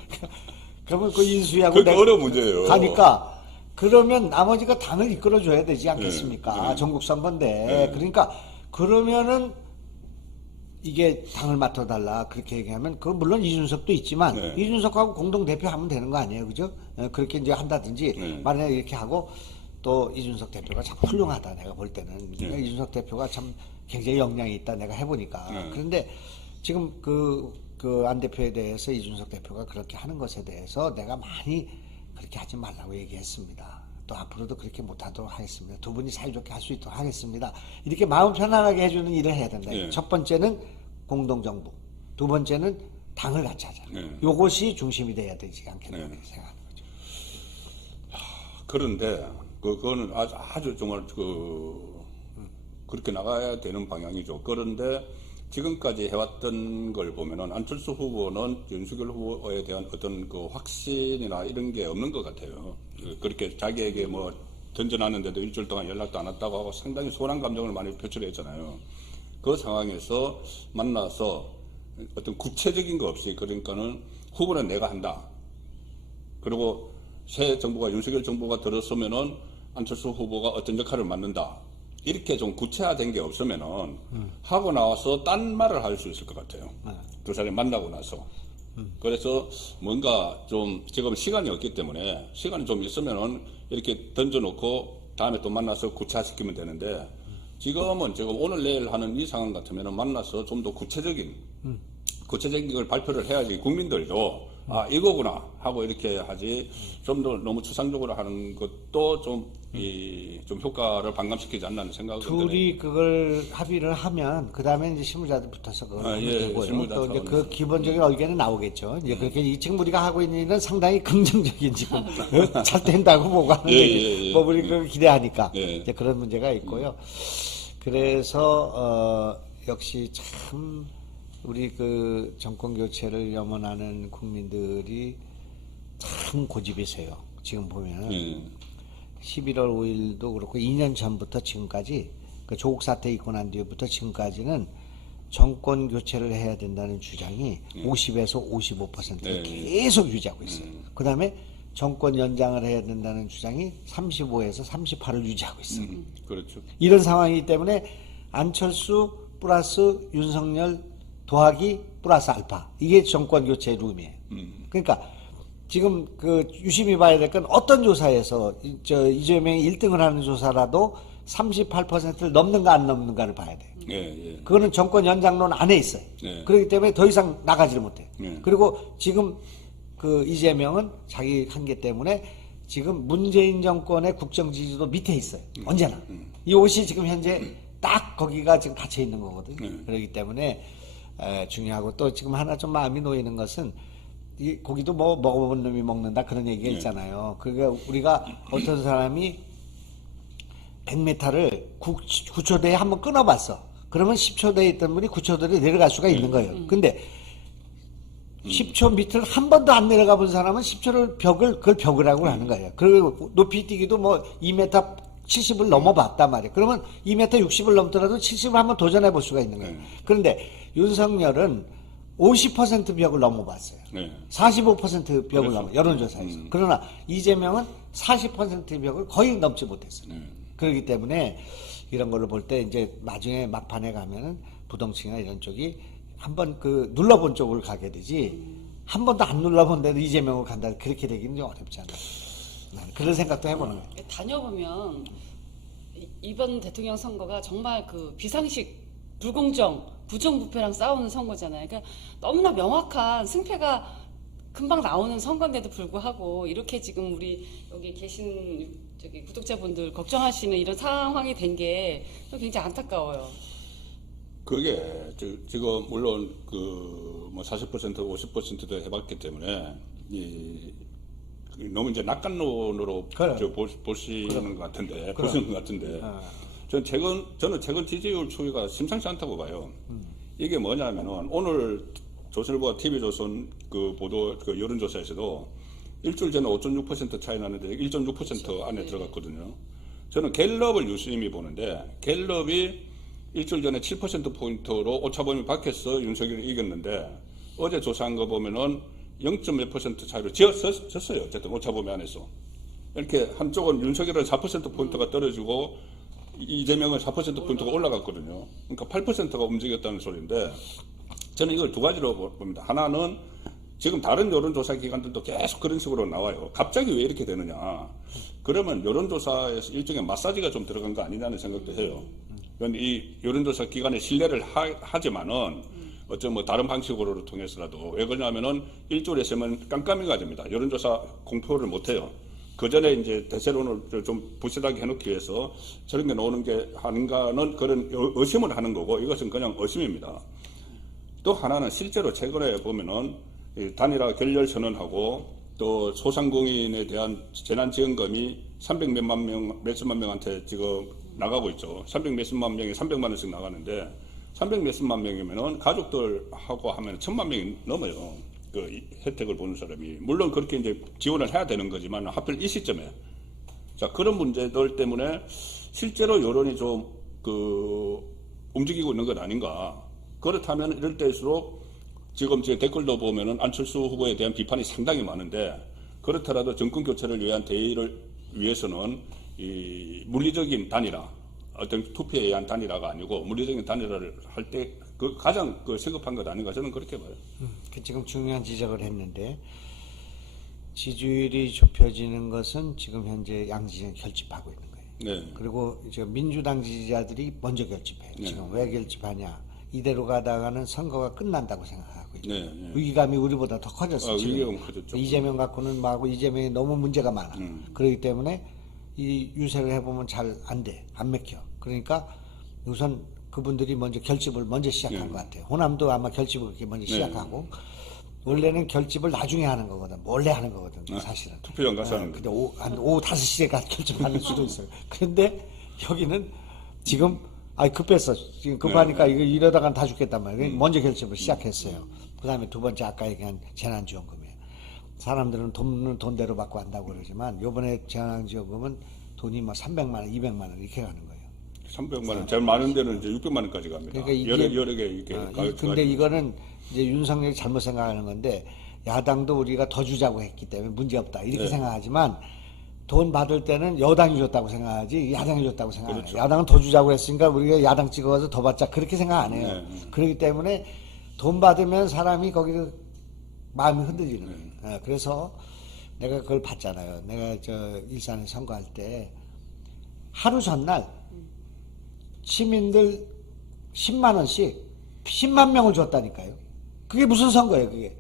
그러면 그 인수위하고 내가 어려운 문제예요. 가니까 그러면 나머지가 당을 이끌어줘야 되지 않겠습니까? 전국 선거인데. 그러니까 그러면은 이게 당을 맡아달라 그렇게 얘기하면 그 물론 이준석도 있지만 이준석하고 공동 대표하면 되는 거 아니에요, 그죠? 그렇게 이제 한다든지 만약에 이렇게 하고 또 이준석 대표가 참 훌륭하다 내가 볼 때는 이준석 대표가 참 굉장히 역량이 있다 내가 해보니까 그런데 지금 그 안 대표에 대해서 이준석 대표가 그렇게 하는 것에 대해서 내가 많이 그렇게 하지 말라고 얘기했습니다. 또 앞으로도 그렇게 못하도록 하겠습니다. 두 분이 사이좋게 할 수 있도록 하겠습니다. 이렇게 마음 편안하게 해주는 일을 해야 된다. 첫 번째는 공동정부, 두 번째는 당을 같이 하자. 요것이 중심이 돼야 되지 않겠나 생각하는 거죠. 그런데 그거는 아주 정말 그렇게 나가야 되는 방향이죠. 그런데 지금까지 해왔던 걸 보면은 안철수 후보는 윤석열 후보에 대한 어떤 그 확신이나 이런 게 없는 것 같아요. 그렇게 자기에게 뭐 던져놨는데도 일주일 동안 연락도 안 왔다고 하고 상당히 소란 감정을 많이 표출했잖아요. 그 상황에서 만나서 어떤 구체적인 거 없이 그러니까는 후보는 내가 한다. 그리고 새 정부가 윤석열 정부가 들었으면은 안철수 후보가 어떤 역할을 맡는다. 이렇게 좀 구체화된 게 없으면은 하고 나와서 딴 말을 할 수 있을 것 같아요. 두 사람이 만나고 나서. 그래서 뭔가 좀 지금 시간이 없기 때문에 시간이 좀 있으면은 이렇게 던져놓고 다음에 또 만나서 구체화시키면 되는데 지금은 오늘 내일 하는 이 상황 같으면은 만나서 좀 더 구체적인 걸 발표를 해야지 국민들도 아 이거구나 하고 이렇게 하지 좀 더 너무 추상적으로 하는 것도 좀 효과를 반감시키지 않나는 생각은 둘이 그걸 합의를 하면 그 다음에 이제 실무자들 붙어서 그걸 하면 되고요. 실무자 또 이제 그 차원에서. 기본적인 의견은 나오겠죠. 이제 그렇게 지금 우리가 하고 있는 일은 상당히 긍정적인 지금 잘 된다고 보고 하는 뭐 우리 그걸 기대하니까 이제 그런 문제가 있고요. 그래서 역시 참 우리 그 정권 교체를 염원하는 국민들이 참 고집이세요. 지금 보면 11월 5일도 그렇고 2년 전부터 지금까지 그 조국 사태 있고 난 뒤부터 지금까지는 정권 교체를 해야 된다는 주장이 50에서 55%를 계속 유지하고 있어요. 그 다음에 정권 연장을 해야 된다는 주장이 35에서 38을 유지하고 있어요. 그렇죠. 이런 상황이기 때문에 안철수 플러스 윤석열 더하기 플러스 알파 이게 정권 교체 룸이에요. 그러니까 지금 그 유심히 봐야 될 건 어떤 조사에서 이재명이 1등을 하는 조사라도 38%를 넘는가 안 넘는가를 봐야 돼요. 그거는 정권 연장론 안에 있어요. 그렇기 때문에 더 이상 나가지를 못해요. 그리고 지금 그 이재명은 자기 한계 때문에 지금 문재인 정권의 국정 지지도 밑에 있어요. 언제나. 이 옷이 지금 현재 딱 거기가 지금 닫혀 있는 거거든요. 그렇기 때문에 중요하고 또 지금 하나 좀 마음이 놓이는 것은 이 고기도 뭐 먹어본 놈이 먹는다 그런 얘기가 있잖아요. 그러니까 우리가 어떤 사람이 100m를 9초대에 한번 끊어봤어. 그러면 10초대에 있던 분이 9초대에 내려갈 수가 있는 거예요. 근데 10초 밑을 한 번도 안 내려가 본 사람은 10초를 그걸 벽이라고 하는 거예요. 그리고 높이 뛰기도 뭐 2m 70을 넘어봤단 말이에요. 그러면 2m 60을 넘더라도 70을 한번 도전해 볼 수가 있는 거예요. 그런데 윤석열은 50% 벽을 넘어봤어요. 45% 벽을 넘어 여론조사에서. 그러나 이재명은 40% 벽을 거의 넘지 못했어요. 그렇기 때문에 이런 걸로 볼 때 이제 나중에 막판에 가면은 부동층이나 이런 쪽이 한번 그 눌러본 쪽으로 가게 되지 한 번도 안 눌러본데도 이재명으로 간다 그렇게 되기는 좀 어렵지 않나. 그런 생각도 해보는 거예요. 다녀보면 이번 대통령 선거가 정말 그 비상식 불공정 부정부패랑 싸우는 선거잖아요. 그러니까 너무나 명확한 승패가 금방 나오는 선거인데도 불구하고 이렇게 지금 우리 여기 계신 구독자분들 걱정하시는 이런 상황이 된 게 굉장히 안타까워요. 그게 지금 물론 그 뭐 40% 50%도 해봤기 때문에 너무 이제 낙관론으로 보시는 것 같은데 보시는 것 같은데 저는 최근 지지율 추이가 심상치 않다고 봐요. 이게 뭐냐면은 오늘 조선일보와 TV조선 그 보도 그 여론조사에서도 일주일 전에 5.6% 차이 나는데 1.6% 안에 들어갔거든요. 저는 갤럽을 유심히 보는데 갤럽이 일주일 전에 7%포인트로 오차범위 밖에서 윤석열이 이겼는데 어제 조사한 거 보면은 0.몇% 차이로 졌어요. 어쨌든 오차범위 안에서. 이렇게 한쪽은 윤석열은 4%포인트가 떨어지고 이재명은 4%포인트가 올라갔거든요. 그러니까 8%가 움직였다는 소리인데 저는 이걸 두 가지로 봅니다. 하나는 지금 다른 여론조사 기관들도 계속 그런 식으로 나와요. 갑자기 왜 이렇게 되느냐. 그러면 여론조사에서 일종의 마사지가 좀 들어간 거 아니냐는 생각도 해요. 그런데 이 여론조사 기관에 신뢰를 하지만은 어쩌면 뭐 다른 방식으로 통해서라도 왜 그러냐면은 일주일에 세면 깜깜이가 됩니다. 여론조사 공표를 못 해요. 그 전에 이제 대세론을 좀 부실하게 해놓기 위해서 저런 게 나오는 게 하는가는 그런 의심을 하는 거고 이것은 그냥 의심입니다. 또 하나는 실제로 최근에 보면은 단일화 결렬 선언하고 또 소상공인에 대한 재난지원금이 300 몇십만 명한테 지금 나가고 있죠. 300 몇십만 명에 300만 원씩 나가는데 300 몇십만 명이면은 가족들하고 하면 1000만 명이 넘어요. 그 혜택을 보는 사람이. 물론 그렇게 이제 지원을 해야 되는 거지만 하필 이 시점에. 자, 그런 문제들 때문에 실제로 여론이 좀 움직이고 있는 것 아닌가. 그렇다면 이럴 때일수록 지금 제 댓글도 보면은 안철수 후보에 대한 비판이 상당히 많은데 그렇더라도 정권 교체를 위한 대의를 위해서는 이 물리적인 단일화, 어떤 투표에 의한 단일화가 아니고 물리적인 단일화를 할 때 그 가장 시급한 것 아닌가 저는 그렇게 봐요. 지금 중요한 지적을 했는데 지지율이 좁혀지는 것은 지금 현재 양지정이 결집하고 있는 거예요. 네. 그리고 이제 민주당 지지자들이 먼저 결집해요. 네. 지금 왜 결집하냐? 이대로 가다가는 선거가 끝난다고 생각하고 있죠. 네, 네. 위기감이 우리보다 더 커졌어요. 지금. 위기감은 커졌죠. 이재명 갖고는 막고 이재명이 너무 문제가 많아. 그렇기 때문에 이 유세를 해보면 잘 안 돼. 안 맥혀. 그러니까 우선 그분들이 결집을 먼저 시작한 것 같아요. 호남도 아마 결집을 그렇게 먼저 시작하고 원래는 결집을 나중에 하는 거거든. 몰래 하는 거거든. 사실은. 투표장 가서 하는 근데 한 오후 5시에 가서 결집하는 수도 있어요. 그런데 여기는 지금 급했어. 지금 급하니까 이러다간 다 죽겠단 말이에요. 먼저 결집을 시작했어요. 그 다음에 두 번째 아까 얘기한 재난지원금이에요. 사람들은 돈은 돈대로 받고 한다고 그러지만 요번에 재난지원금은 돈이 300만 원, 200만 원 이렇게 가는 거예요. 300만 원, 제일 많은 데는 이제 600만 원까지 갑니다. 그러니까 이게, 여러 개 이렇게. 근데 이거는 이제 윤석열이 잘못 생각하는 건데 야당도 우리가 더 주자고 했기 때문에 문제 없다 이렇게 생각하지만 돈 받을 때는 여당이 줬다고 생각하지 야당이 줬다고 생각 안 해요. 그렇죠. 야당은 더 주자고 했으니까 우리가 야당 찍어서 더 받자 그렇게 생각 안 해요. 그렇기 때문에 돈 받으면 사람이 거기서 마음이 흔들리는 거예요. 그래서 내가 그걸 봤잖아요. 내가 일산에 선거할 때 하루 전날 시민들 10만 원씩 10만 명을 줬다니까요. 그게 무슨 선거예요, 그게.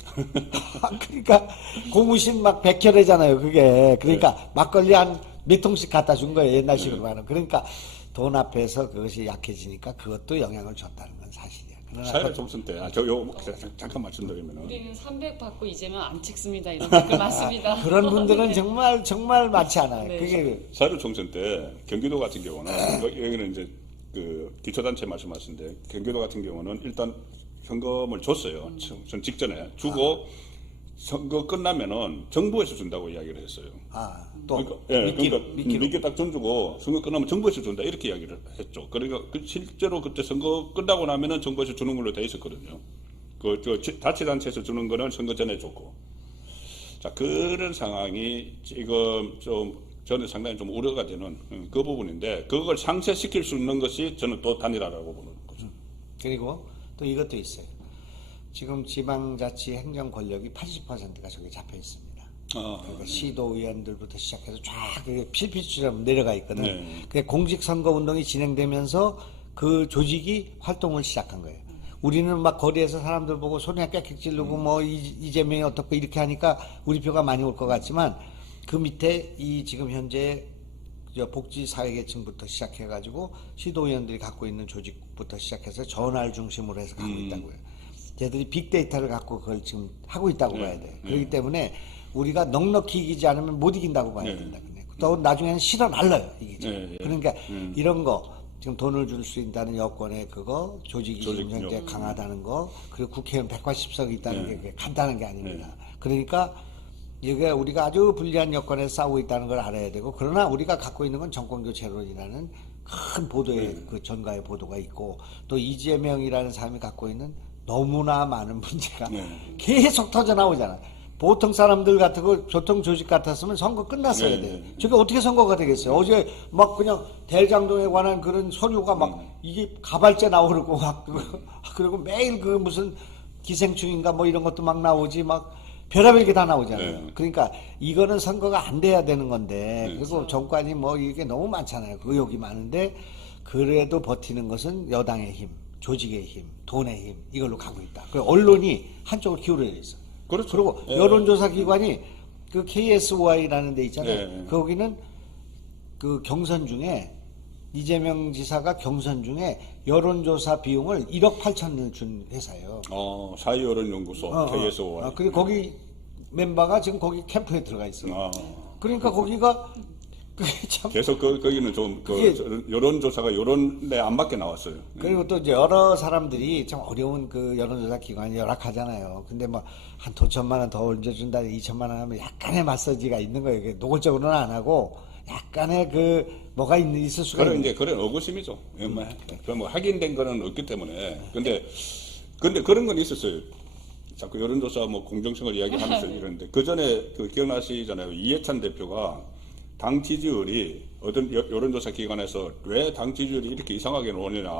그러니까 고무신 막 100혈이잖아요, 그게. 그러니까 막걸리 한 몇 통씩 갖다 준 거예요, 옛날식으로 말하면. 그러니까 돈 앞에서 그것이 약해지니까 그것도 영향을 줬다는 건 사실이야. 사회적 총선 때, 잠깐 말씀드리면은. 우리는 300 받고 이재명 안 찍습니다. 이런 댓글 많습니다. 그런 분들은 정말 많지 않아요. 네. 그게. 사회적 총선 때 경기도 같은 경우는, 여기는 이제 기초단체 말씀하시는데, 경기도 같은 경우는 일단 현금을 줬어요. 전 직전에. 주고, 선거 끝나면은 정부에서 준다고 이야기를 했어요. 또 그러니까 미끼로. 미끼 딱 던지고 선거 끝나면 정부에서 준다 이렇게 이야기를 했죠. 그러니까 실제로 그때 선거 끝나고 나면은 정부에서 주는 걸로 돼 있었거든요. 자치단체에서 주는 거는 선거 전에 줬고. 자, 그런 상황이 지금 좀 저는 상당히 좀 우려가 되는 그 부분인데 그걸 상쇄시킬 수 있는 것이 저는 또 단일화라고 보는 거죠. 그리고 또 이것도 있어요. 지금 지방자치 행정 권력이 80%가 저기 잡혀 있습니다. 그러니까 시도의원들부터 시작해서 쫙 필피처럼 내려가 있거든. 네. 공직선거 운동이 진행되면서 그 조직이 활동을 시작한 거예요. 우리는 막 거리에서 사람들 보고 소리나 꽥꽥 지르고 뭐 이재명이 어떻고 이렇게 하니까 우리 표가 많이 올 것 같지만 그 밑에 이 지금 현재 복지사회계층부터 시작해가지고 시도의원들이 갖고 있는 조직부터 시작해서 전화를 중심으로 해서 가고 있다고요. 쟤들이 빅데이터를 갖고 그걸 지금 하고 있다고 봐야 돼. 그렇기 때문에 우리가 넉넉히 이기지 않으면 못 이긴다고 봐야 된다. 또 나중에는 실어 날라요 이게. 그러니까 이런 거 지금 돈을 줄 수 있다는 여권의 그거 조직이 지금 현재 강하다는 거 그리고 국회의원 180석이 있다는 게 간단한 게 아닙니다. 그러니까 이게 우리가 아주 불리한 여건에서 싸우고 있다는 걸 알아야 되고 그러나 우리가 갖고 있는 건 정권교체론이라는 큰 보도의 그 전가의 보도가 있고 또 이재명이라는 사람이 갖고 있는 너무나 많은 문제가 계속 터져 나오잖아. 보통 사람들 같고 교통 조직 같았으면 선거 끝났어야 돼. 저게 어떻게 선거가 되겠어요? 어제 막 그냥 대장동에 관한 그런 서류가 막 이게 가발째 나오고 막 그리고 매일 그 무슨 기생충인가 뭐 이런 것도 막 나오지 막 별의별 게 다 나오잖아요. 그러니까 이거는 선거가 안 돼야 되는 건데 그리고 정권이 뭐 이게 너무 많잖아요. 의혹이 많은데 그래도 버티는 것은 여당의 힘, 조직의 힘, 돈의 힘 이걸로 가고 있다. 그리고 언론이 한쪽으로 기울어져 있어. 그렇죠. 그리고 여론조사 기관이 그 KSY라는 데 있잖아요. 거기는 그 경선 중에 이재명 지사가 경선 중에 여론조사 비용을 1억 8천을 준 회사예요. 사회여론연구소 KSY. 그리고 거기 멤버가 지금 거기 캠프에 들어가 있어요. 그러니까 거기가 그게 참. 계속 거기는 좀 그 여론조사가 여론에 안 맞게 나왔어요. 그리고 또 이제 여러 사람들이 참 어려운 그 여론조사 기관이 열악하잖아요. 근데 뭐 한 돈 1,000만 원 더 올려준다, 2,000만 원 하면 약간의 마사지가 있는 거예요. 이게 노골적으로는 안 하고 약간의 그 뭐가 있을 수가 그런 있는. 이제 그런 의구심이죠. 뭐 확인된 거는 없기 때문에. 근데 그런 건 있었어요. 자꾸 여론조사 뭐 공정성을 이야기하면서 이러는데 그 전에 그 기억나시잖아요. 이해찬 대표가 당 지지율이 어떤 여론조사 기관에서 왜 당 지지율이 이렇게 이상하게 나오느냐,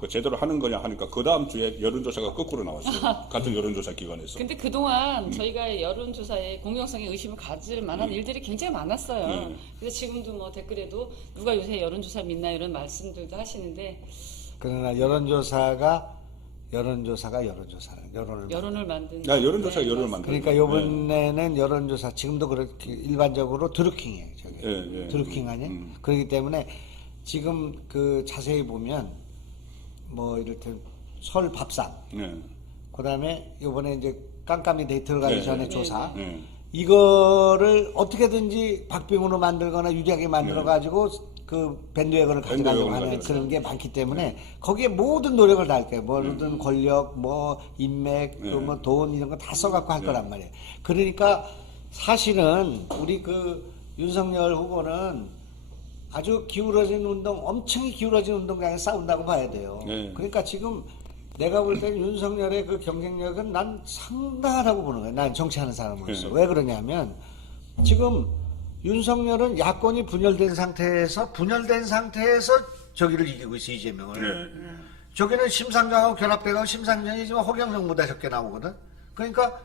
그 제대로 하는 거냐 하니까 그 다음 주에 여론조사가 거꾸로 나왔어요. 같은 여론조사 기관에서. 근데 그동안 저희가 여론조사에 공정성에 의심을 가질 만한 일들이 굉장히 많았어요. 그래서 지금도 뭐 댓글에도 누가 요새 여론조사 믿나 이런 말씀들도 하시는데 그러나 여론조사가 여론을 만든. 여론조사가 여론을 만든. 그러니까 이번에는 여론조사 지금도 그렇게 일반적으로 드루킹이에요. 저게 드루킹 아니에요? 그렇기 때문에 지금 그 자세히 보면 뭐 이를테면 설 밥상, 그다음에 이번에 이제 깜깜이 데이 들어가기 전에 조사. 이거를 어떻게든지 박빙으로 만들거나 유리하게 만들어 가지고 그 밴드웨건을 가져가려고 하는 그런 게 많기 때문에 거기에 모든 노력을 다할 거예요. 뭐든 권력, 뭐 인맥, 뭐 돈 이런 거 다 써갖고 할 거란 말이에요. 그러니까 사실은 우리 그 윤석열 후보는 아주 기울어진 운동, 엄청 기울어진 운동장에 싸운다고 봐야 돼요. 그러니까 지금 내가 볼 때는 윤석열의 그 경쟁력은 난 상당하다고 보는 거예요. 난 정치하는 사람으로서. 왜 그러냐면 지금 윤석열은 야권이 분열된 상태에서 저기를 이기고 있어, 이재명을. 저기는 심상정하고 결합돼가고 심상정이 지금 허경영보다 적게 나오거든. 그러니까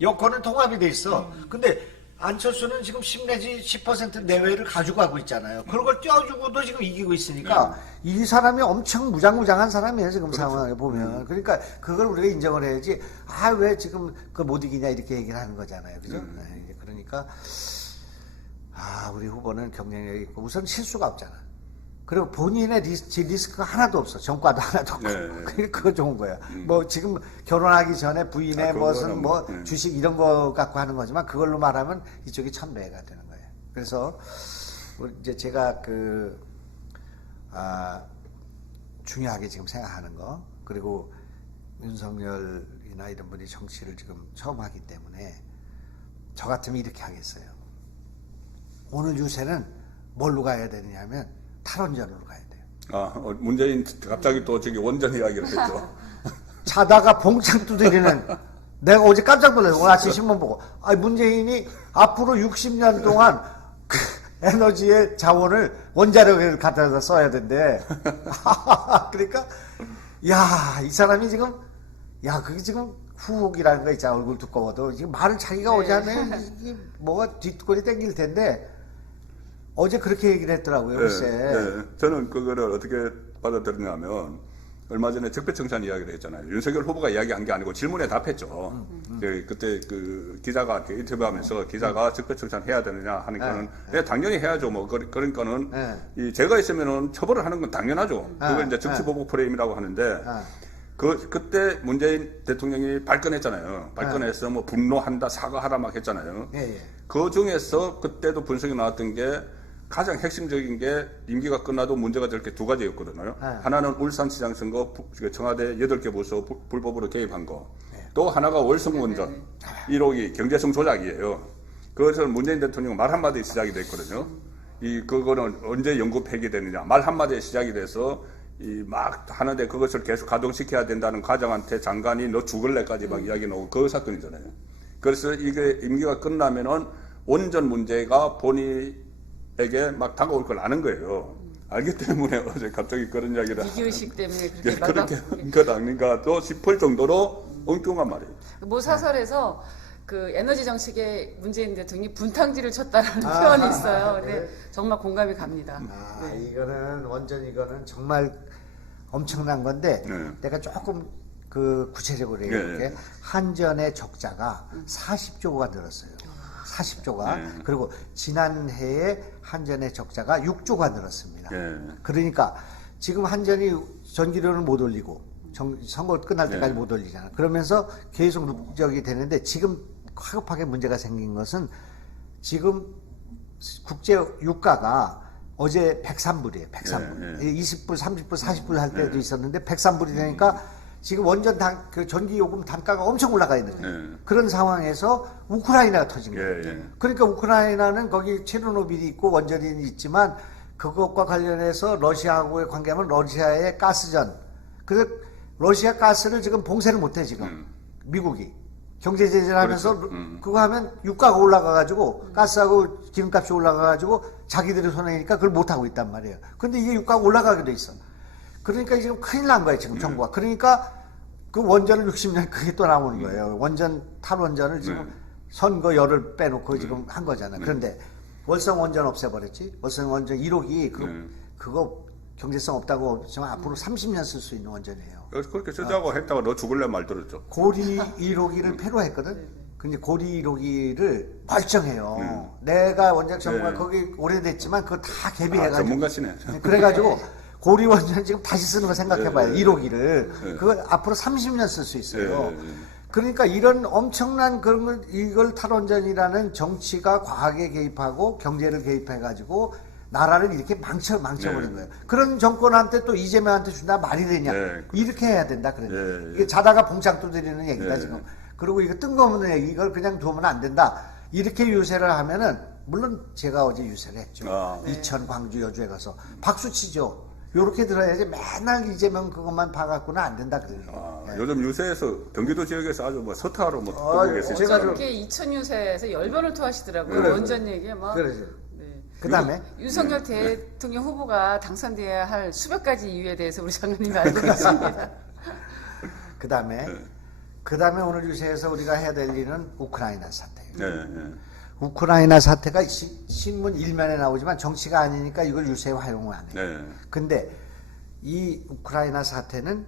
여권은 통합이 돼 있어. 근데 안철수는 지금 10 내지 10% 내외를 가지고 가고 있잖아요. 그런 걸 떼어주고도 지금 이기고 있으니까 이 사람이 엄청 무장무장한 사람이에요, 지금 상황을 보면. 그러니까 그걸 우리가 인정을 해야지. 왜 지금 그 못 이기냐 이렇게 얘기를 하는 거잖아요. 그죠? 그러니까 우리 후보는 경쟁력이 있고 우선 실수가 없잖아. 그리고 본인의 리스크가 하나도 없어. 전과도 하나도 없고. 그거 좋은 거야. 뭐 지금 결혼하기 전에 부인의 무슨 뭐 주식 이런 거 갖고 하는 거지만 그걸로 말하면 이쪽이 1000배가 되는 거예요. 그래서 이제 제가 중요하게 지금 생각하는 거, 그리고 윤석열이나 이런 분이 정치를 지금 처음 하기 때문에 저 같으면 이렇게 하겠어요. 오늘 유세는 뭘로 가야 되느냐 하면 탈원전으로 가야 돼요. 문재인 갑자기 또 저기 원전 이야기를 했죠. 자다가 봉창 두드리는, 내가 어제 깜짝 놀랐어요. 오늘 아침 신문 보고. 문재인이 앞으로 60년 동안 그 에너지의 자원을 원자력을 갖다가 써야 된대. 그러니까, 이 사람이 지금, 그게 지금 후옥이라는 거 있잖아. 얼굴 두꺼워도. 지금 말을 자기가 어제 하면 이게 뭐가 뒷골이 땡길 텐데, 어제 그렇게 얘기를 했더라고요, 글쎄. 저는 그거를 어떻게 받아들이냐면, 얼마 전에 적폐청산 이야기를 했잖아요. 윤석열 후보가 이야기한 게 아니고 질문에 답했죠. 그때 그 기자가 이렇게 인터뷰하면서 기자가 적폐청산 해야 되느냐 하는 거는 당연히 해야죠. 뭐 그런 거는 제가 있으면은 처벌을 하는 건 당연하죠. 그걸 이제 정치보복 프레임이라고 하는데 그때 문재인 대통령이 발끈했잖아요. 발끈해서 뭐 분노한다, 사과하라 막 했잖아요. 그 중에서 그때도 분석이 나왔던 게 가장 핵심적인 게 임기가 끝나도 문제가 될 게 두 가지였거든요. 하나는 울산시장 선거 청와대 8개 부서 불법으로 개입한 거. 또 하나가 월성원전 1호기 경제성 조작이에요. 그것은 문재인 대통령 말 한마디에 시작이 됐거든요. 그거는 언제 영구 폐기되느냐. 말 한마디에 시작이 돼서 막 하는데 그것을 계속 가동시켜야 된다는 과장한테 장관이 너 죽을래까지 막 이야기 나오고 그 사건이잖아요. 그래서 이게 임기가 끝나면은 원전 문제가 본인에게 막 다가올 걸 아는 거예요. 알기 때문에 어제 갑자기 그런 이야기를 위기의식 때문에 그렇게 한 것 아닌가 또 싶을 정도로 엉뚱한 말이에요. 모 사설에서 그 에너지 정책에 문재인 대통령이 분탕질을 쳤다는 표현이 있어요. 근데 정말 공감이 갑니다. 이거는 이거는 정말 엄청난 건데 내가 조금 그 구체적으로 얘기할게. 한전의 적자가 40조가 늘었어요. 40조가. 그리고 지난해에 한전의 적자가 6조가 늘었습니다. 그러니까 지금 한전이 전기료를 못 올리고 선거 끝날 때까지 못 올리잖아. 그러면서 계속 누적이 되는데 지금 화급하게 문제가 생긴 것은 지금 국제 유가가 어제 103불이에요. 103불. 예, 예. 20불, 30불, 40불 할 때도 있었는데 103불이 되니까 지금 원전 그 전기 요금 단가가 엄청 올라가 있는 거예요. 그런 상황에서 우크라이나가 터진 거예요. 예, 예. 그러니까 우크라이나는 거기 체르노빌이 있고 원전이 있지만 그것과 관련해서 러시아하고의 관계하면 러시아의 가스전. 그래서 러시아 가스를 지금 봉쇄를 못해 지금 미국이. 경제 제재를 하면서 그거 하면 유가가 올라가가지고 가스하고 기름값이 올라가가지고 자기들이 손해니까 그걸 못하고 있단 말이에요. 근데 이게 유가가 올라가게 돼 있어. 그러니까 지금 큰일 난 거예요 지금 정부가. 그러니까 그 원전을 60년 그게 또 나오는 거예요. 원전 탈원전을 지금 선거 열을 빼놓고 지금 한 거잖아요. 그런데 월성 원전 없애버렸지. 월성 원전 1호기 그거 경제성 없다고 지금 앞으로 30년 쓸 수 있는 원전이에요. 그렇게 쓰자고 했다가 너 죽을래 말 들었죠. 고리 1호기를 폐로했거든. 근데 고리 1호기를 멀쩡해요. 내가 원자력 전문가 거기 오래됐지만 그거 다 개비해가지고. 전문가시네. 그래가지고 고리 원전 지금 다시 쓰는 거 생각해봐요. 1호기를. 그거 앞으로 30년 쓸 수 있어요. 그러니까 이런 엄청난 그런 걸, 이걸 탈원전이라는 정치가 과하게 개입하고 경제를 개입해가지고 나라를 이렇게 망쳐버린 거예요. 그런 정권한테 또 이재명한테 준다 말이 되냐. 이렇게 해야 된다. 그러니까. 이게 자다가 봉창 두드리는 얘기다, 지금. 그리고 이거 뜬금없는 얘기, 이걸 그냥 두면 안 된다. 이렇게 유세를 하면은, 물론 제가 어제 유세를 했죠. 이천, 광주, 여주에 가서. 박수 치죠. 요렇게 들어야지 맨날 이재명 그것만 봐갖고는 안 된다. 그래요. 요즘 유세에서 경기도 지역에서 아주 뭐 서타로 뭐 뜨겠어요. 제가 어저께 이천 유세에서 열변을 토하시더라고요. 원전 얘기에 막. 그러죠. 그 다음에 윤석열 대통령 후보가 당선돼야 할 수백 가지 이유에 대해서 우리 장관님이 알고 계십니다. 그 다음에 오늘 유세에서 우리가 해야 될 일은 우크라이나 사태예요. 우크라이나 사태가 신문 일면에 나오지만 정치가 아니니까 이걸 유세에 활용을 안 해요. 근데 이 우크라이나 사태는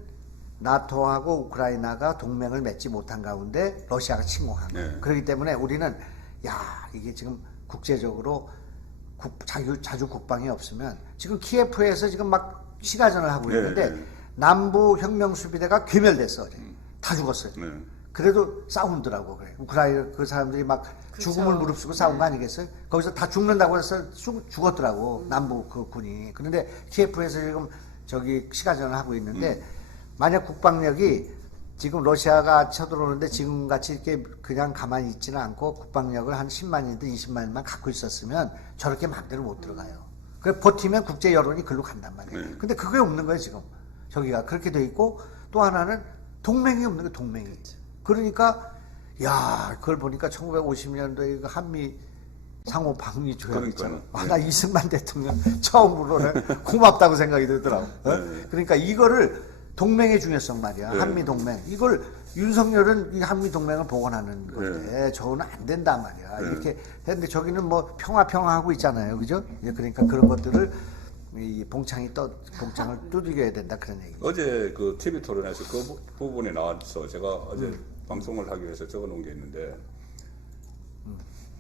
나토하고 우크라이나가 동맹을 맺지 못한 가운데 러시아가 침공한 거예요. 그렇기 때문에 우리는 이게 지금 국제적으로 자주 국방이 없으면 지금 키예프에서 지금 막 시가전을 하고 있는데 남부 혁명수비대가 괴멸됐어. 다 죽었어요. 그래도 싸운더라고. 그래. 우크라이나 그 사람들이 막 죽음을 무릅쓰고 싸운 거 아니겠어요? 거기서 다 죽는다고 해서 죽었더라고. 남부 그 군이. 그런데 키예프에서 지금 저기 시가전을 하고 있는데 만약 국방력이 지금 러시아가 쳐들어오는데 지금같이 이렇게 그냥 가만히 있지는 않고 국방력을 한 10만이든 20만만 갖고 있었으면 저렇게 마음대로 못 들어가요. 그래 버티면 국제 여론이 글로 간단 말이에요. 근데 그게 없는 거예요 지금. 저기가 그렇게 돼 있고 또 하나는 동맹이 없는 거예요. 동맹이. 그러니까 그걸 보니까 1950년도에 그 한미 상호 방위 조약이잖아. 나 이승만 대통령 처음으로는 고맙다고 생각이 들더라고. 그러니까 이거를 동맹의 중요성 말이야. 한미 동맹. 이걸 윤석열은 이 한미 동맹을 복원하는 건데 저거는 안 된단 말이야. 이렇게 했는데 저기는 뭐 평화 하고 있잖아요. 그죠? 그러니까 그런 것들을 이 봉창을 두들겨야 된다 그런 얘기. 어제 그 TV 토론에서 그 부분에 나와서 제가 어제 방송을 하기 위해서 적어 놓은 게 있는데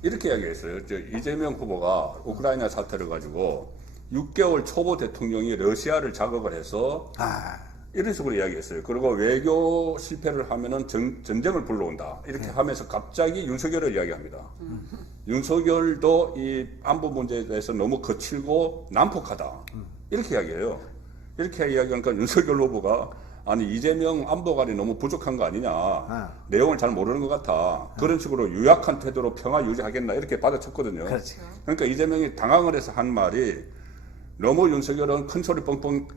이렇게 이야기했어요. 이재명 후보가 우크라이나 사태를 가지고 6개월 초보 대통령이 러시아를 자극을 해서 이런 식으로 이야기했어요. 그리고 외교 실패를 하면은 전쟁을 불러온다. 이렇게 하면서 갑자기 윤석열을 이야기합니다. 윤석열도 이 안보 문제에 대해서 너무 거칠고 난폭하다. 이렇게 이야기해요. 이렇게 이야기하니까 윤석열 후보가 아니 이재명 안보관이 너무 부족한 거 아니냐. 내용을 잘 모르는 것 같아. 그런 식으로 유약한 태도로 평화 유지하겠나 이렇게 받아쳤거든요. 그렇지. 그러니까 이재명이 당황을 해서 한 말이 너무 윤석열은 큰 소리 뻥뻥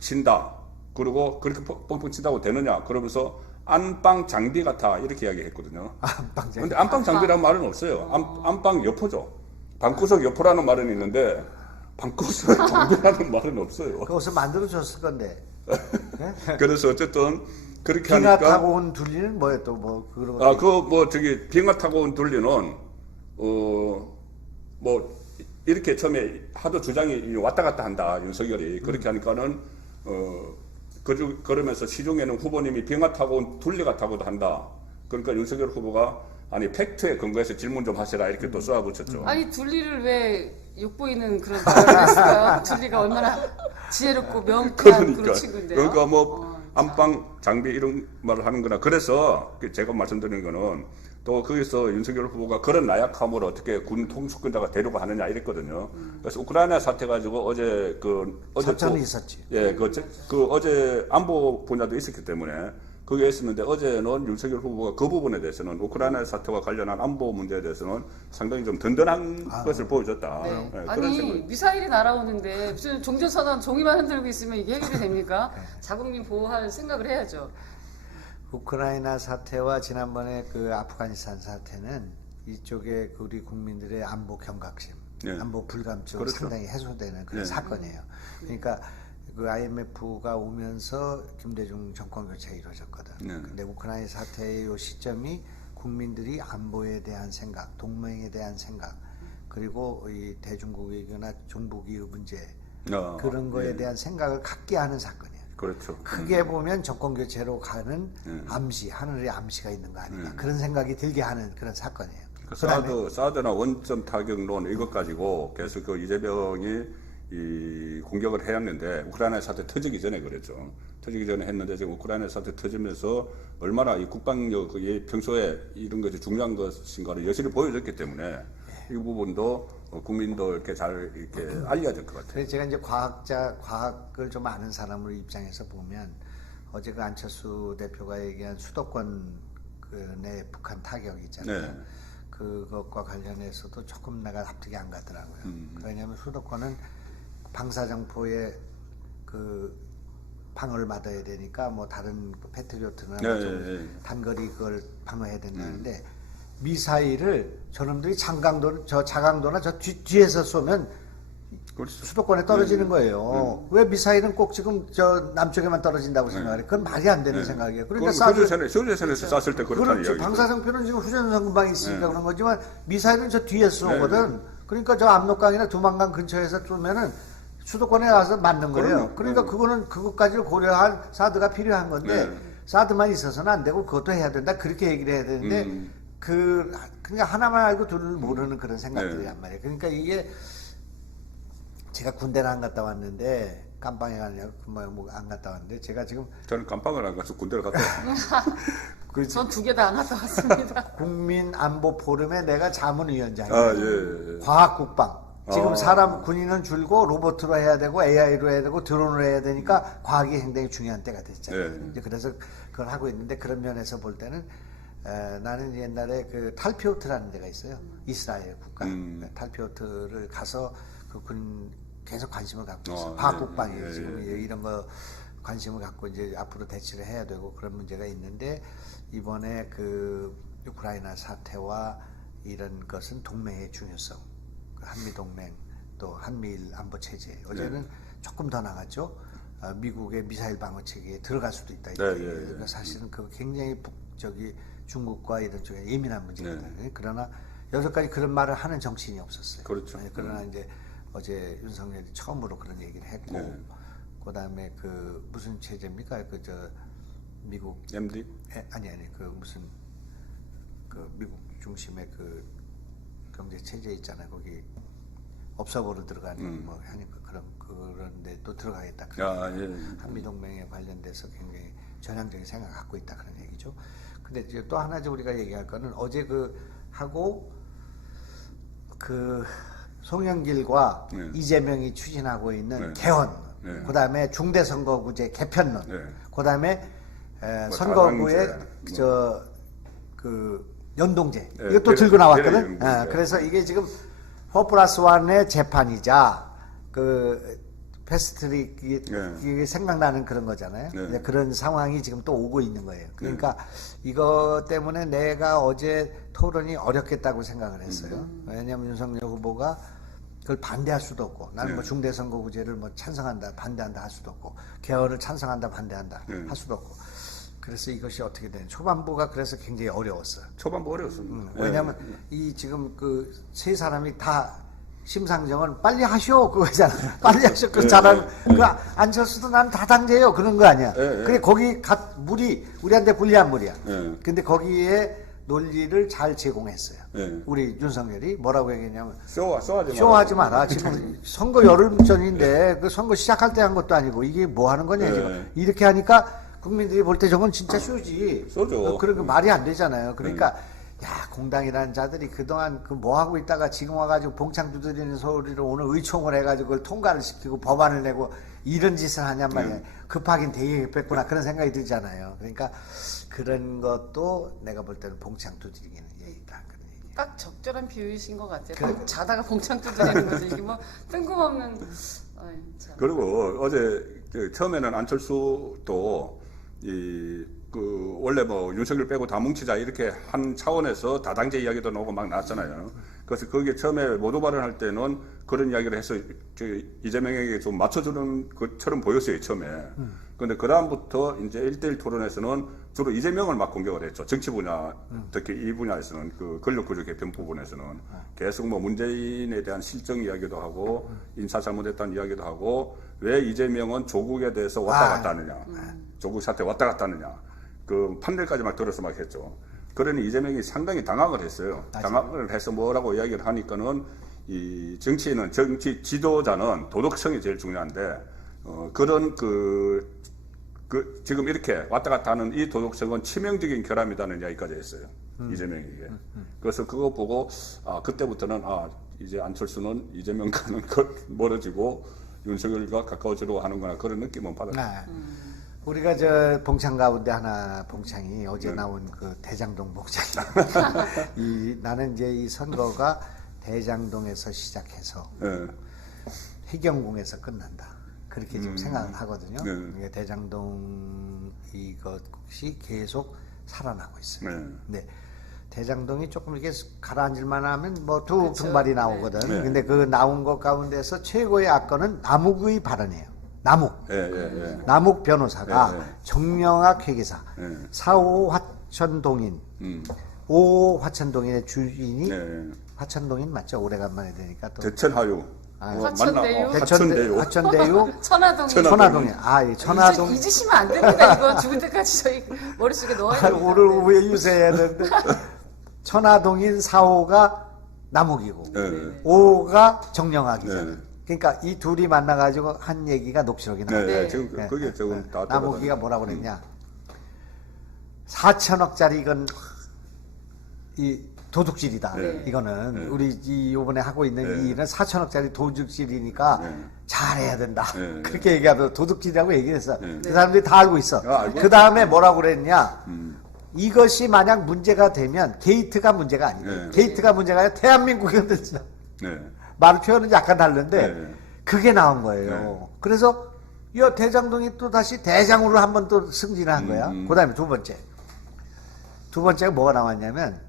친다. 그리고 그렇게 뻥뻥 친다고 되느냐. 그러면서 안방 장비 같아. 이렇게 이야기했거든요. 안방 장비. 근데 안방 장비라는 말은 없어요. 안방 여포죠. 방구석 여포라는 말은 있는데 방구석 장비라는 말은 없어요. 그것을 만들어줬을 건데. 그래서 어쨌든 그렇게 빙하 하니까 타고 온 둘리는 뭐예요 또 뭐 그런 거. 빙하 타고 온 둘리는 뭐 이렇게 처음에 하도 주장이 왔다 갔다 한다 윤석열이 그렇게 하니까는 그러면서 시중에는 후보님이 빙하 타고 온 둘리 같다고도 한다. 그러니까 윤석열 후보가 아니 팩트에 근거해서 질문 좀 하시라 이렇게 또 쏘아붙였죠. 아니 둘리를 왜 욕보이는 그런 말을 했어요? 둘리가 얼마나 지혜롭고 명쾌한 그런 친구인데요. 그러니까 뭐 안방 장비 이런 말을 하는구나. 그래서 제가 말씀드리는 거는 또 거기서 윤석열 후보가 그런 나약함을 어떻게 군 통수권자가 되려고 하느냐 이랬거든요. 그래서 우크라이나 사태 가지고 어제 사건이 있었지. 예, 그 어제 안보 분야도 있었기 때문에 그게 있었는데 어제는 윤석열 후보가 그 부분에 대해서는 우크라이나 사태와 관련한 안보 문제에 대해서는 상당히 좀 든든한 것을 보여줬다. 네. 예, 그런 아니 생각. 미사일이 날아오는데 무슨 종전선언 종이만 흔들고 있으면 이게 해결이 됩니까? 자국민 보호할 생각을 해야죠. 우크라이나 사태와 지난번에 그 아프가니스탄 사태는 이쪽에 우리 국민들의 안보 경각심, 네. 안보 불감증이 그렇죠. 상당히 해소되는 그런 네. 사건이에요. 그러니까 그 IMF가 오면서 김대중 정권 교체가 이루어졌거든. 네. 근데 우크라이나 사태의 요 시점이 국민들이 안보에 대한 생각, 동맹에 대한 생각, 그리고 이 대중국이나 종북이의 문제 그런 거에 예. 대한 생각을 갖게 하는 사건이에요. 그렇죠. 크게 보면 정권 교체로 가는 암시, 하늘의 암시가 있는 거 아닌가 그런 생각이 들게 하는 그런 사건이에요. 사드나 원점 타격론 이것 가지고 계속 그 이재명이 이 공격을 해왔는데 우크라이나 사태 터지기 전에 그랬죠. 터지기 전에 했는데 지금 우크라이나 사태 터지면서 얼마나 이 국방력이 평소에 이런 것이 중요한 것인가를 여실히 보여줬기 때문에 이 부분도 국민들께 잘 이렇게 알려야 될 것 같아요. 그래서 제가 이제 과학을 좀 아는 사람으로 입장에서 보면 어제 그 안철수 대표가 얘기한 수도권 그 내 북한 타격 있잖아요. 네. 그것과 관련해서도 조금 내가 납득이 안 가더라고요. 왜냐하면 수도권은 방사정포에 그 방어를 받아야 되니까 뭐 다른 패트리어트나 네, 좀 네, 네. 단거리 그걸 방어해야 된다는데 미사일을 저놈들이 자강도나 저 뒤에서 쏘면 그렇죠. 수도권에 떨어지는 거예요. 왜 미사일은 꼭 지금 저 남쪽에만 떨어진다고 생각해? 그건 말이 안 되는 생각이에요. 그러니까 휴전선에서 쐈을 때 그렇다는 그렇죠. 이야기죠. 방사성표는 지금 후전선 근방에 있으니까 그런 거지만 미사일은 저 뒤에서 쏘거든. 그러니까 저 압록강이나 두만강 근처에서 쏘면은 수도권에 가서 맞는 거예요. 그러니까 그거는 그것까지를 고려한 사드가 필요한 건데 사드만 있어서는 안 되고 그것도 해야 된다. 그렇게 얘기를 해야 되는데 그러니까 하나만 알고 둘을 모르는 그런 생각들이란 말이에요. 그러니까 이게 제가 군대를 안 갔다 왔는데 깜빵에 가느냐고 안 갔다 왔는데 제가 지금 저는 깜빵을 안 가서 군대를 갔다 왔어요. 전 두 개 다 안 갔다 왔습니다. 국민 안보 포럼에 내가 자문위원장이에요. 아, 예. 과학국방. 지금 사람 군인은 줄고 로봇으로 해야 되고 AI로 해야 되고 드론으로 해야 되니까 과학이 굉장히 중요한 때가 됐잖아요. 이제 그래서 그걸 하고 있는데 그런 면에서 볼 때는 나는 옛날에 그 탈피오트라는 데가 있어요. 이스라엘 국가 탈피오트를 가서 그 군 계속 관심을 갖고 있어요. 과학국방이에요. 지금 이런 거 관심을 갖고 이제 앞으로 대치를 해야 되고 그런 문제가 있는데 이번에 그 우크라이나 사태와 이런 것은 동맹의 중요성, 한미 동맹 또 한미일 안보 체제 어제는 조금 더 나갔죠. 미국의 미사일 방어 체계에 들어갈 수도 있다. 그러니까 사실은 그 굉장히 중국과 이런 쪽에 예민한 문제거든요. 그러나 여기까지 그런 말을 하는 정치인이 없었어요. 그렇죠. 그러나 이제 어제 윤석열이 처음으로 그런 얘기를 했고, 그다음에 그 무슨 체제입니까? 그 저 미국 MD? 아니 그 무슨 그 미국 중심의 그 경제 체제 있잖아요. 거기 업사보로 들어가는 뭐 하니까 그런데 또 들어가겠다. 한미 동맹에 관련돼서 굉장히 전향적인 생각을 갖고 있다 그런 얘기죠. 근데 이제 또 하나 우리가 얘기할 거는 어제 그 하고 그 송영길과 이재명이 추진하고 있는 개헌, 그다음에 중대선거구제 개편론, 그다음에 선거구의 그 연동제 이것도 들고 나왔거든. 그래서 이게 지금 4+1의 재판이자 그 패스트트릭이 이게 생각나는 그런 거잖아요. 그런 상황이 지금 또 오고 있는 거예요. 그러니까 이거 때문에 내가 어제 토론이 어렵겠다고 생각을 했어요. 왜냐하면 윤석열 후보가 그걸 반대할 수도 없고 나는 뭐 중대선거구제를 뭐 찬성한다 반대한다 할 수도 없고 개헌을 찬성한다 반대한다 할 수도 없고 그래서 이것이 어떻게 되는 초반부가 그래서 굉장히 어려웠어요. 초반부 어려웠습니다. 왜냐하면 이 지금 그 세 사람이 다 심상정은 빨리 하시오 그거잖아. 빨리 하시오 그 잘하는 그 안철수도 난 다당제요 그런 거 아니야. 그래 거기 우리한테 불리한 물이야. 근데 거기에 논리를 잘 제공했어요. 우리 윤석열이 뭐라고 얘기했냐면 쇼하지 마라. 지금 선거 열흘 전인데 그 선거 시작할 때 한 것도 아니고 이게 뭐 하는 거냐 지금 이렇게 하니까 국민들이 볼 때 저건 진짜 쇼지. 쇼죠. 그런 거 말이 안 되잖아요. 그러니까 야, 공당이라는 자들이 그동안 그 뭐 하고 있다가 지금 와가지고 봉창 두드리는 소리로 오늘 의총을 해가지고 그걸 통과를 시키고 법안을 내고 이런 짓을 하냔 말이야. 급하긴 되게 급했구나 그런 생각이 들잖아요. 그러니까 그런 것도 내가 볼 때는 봉창 두드리기는 예의다. 그런 얘기. 딱 적절한 비유이신 것 같아요. 그래. 자다가 봉창 두드리는 거지. 이게 뭐 뜬금없는. 아유, 참. 그리고 어제 처음에는 안철수도 원래 뭐 윤석열 빼고 다 뭉치자 이렇게 한 차원에서 다당제 이야기도 나오고 막 나왔잖아요. 그래서 거기에 처음에 모두 발언할 때는 그런 이야기를 해서 이재명에게 좀 맞춰주는 것처럼 보였어요, 처음에. 그런데 그다음부터 이제 1대1 토론에서는 주로 이재명을 막 공격을 했죠. 정치 분야, 특히 이 분야에서는 그 권력구조 개편 부분에서는 계속 뭐 문재인에 대한 실정 이야기도 하고 인사 잘못했다는 이야기도 하고 왜 이재명은 조국에 대해서 왔다 갔다 하느냐. 조국 사태 왔다 갔다 하느냐. 그 판결까지 막 들어서 막 했죠. 그러니 이재명이 상당히 당황을 했어요. 당황을 해서 뭐라고 이야기를 하니까는 이 정치인은 정치 지도자는 도덕성이 제일 중요한데 그런 지금 이렇게 왔다 갔다 하는 이 도덕성은 치명적인 결함이라는 이야기까지 했어요. 이재명에게. 그래서 그거 보고 그때부터는 이제 안철수는 이재명과는 멀어지고 윤석열과 가까워지려고 하는구나 그런 느낌은 받았어요. 우리가 저 봉창 가운데 하나 봉창이 어제 나온 그 대장동 봉창이 나는 이제 이 선거가 대장동에서 시작해서 해경궁에서 끝난다 그렇게 좀 생각을 하거든요. 그러니까 대장동 이것이 계속 살아나고 있어요. 근데 대장동이 조금 이렇게 가라앉을만 하면 뭐 두 분발이 나오거든. 근데 그 나온 것 가운데서 최고의 악건은 남욱의 발언이에요. 남욱 변호사가 정영학 회계사 4호 화천동인 5호 화천동인의 주인이 화천동인 맞죠? 오래간만에 되니까 또 대천하유 화천대유 화천대유 천화동인 예, 천화동 잊으시면 안 됩니다. 이거 죽을 때까지 저희 머릿속에 넣어야 됩니다. 오늘 오후에 유세해야 되는데 천화동인 4호가 남욱이고 5호가 정영학이잖아요. 그러니까 이 둘이 만나가지고 한 얘기가 녹취록이 나와요. 지금 그게 조금 다 남욱이가 뭐라고 그랬냐? 4천억짜리 이건 이 도둑질이다. 이거는 우리 이번에 하고 있는 이 일은 4천억짜리 도둑질이니까 잘해야 된다. 그렇게 얘기하면서 도둑질이라고 얘기했어. 그 사람들이 다 알고 있어. 그 다음에 뭐라고 그랬냐? 이것이 만약 문제가 되면 게이트가 문제가 아니다. 게이트가 문제가 아니라 대한민국이 흔들리자. 말 표현은 약간 다른데 그게 나온 거예요. 그래서 이 대장동이 또 다시 대장으로 한 번 또 승진을 한 거야. 그 다음에 두 번째가 뭐가 나왔냐면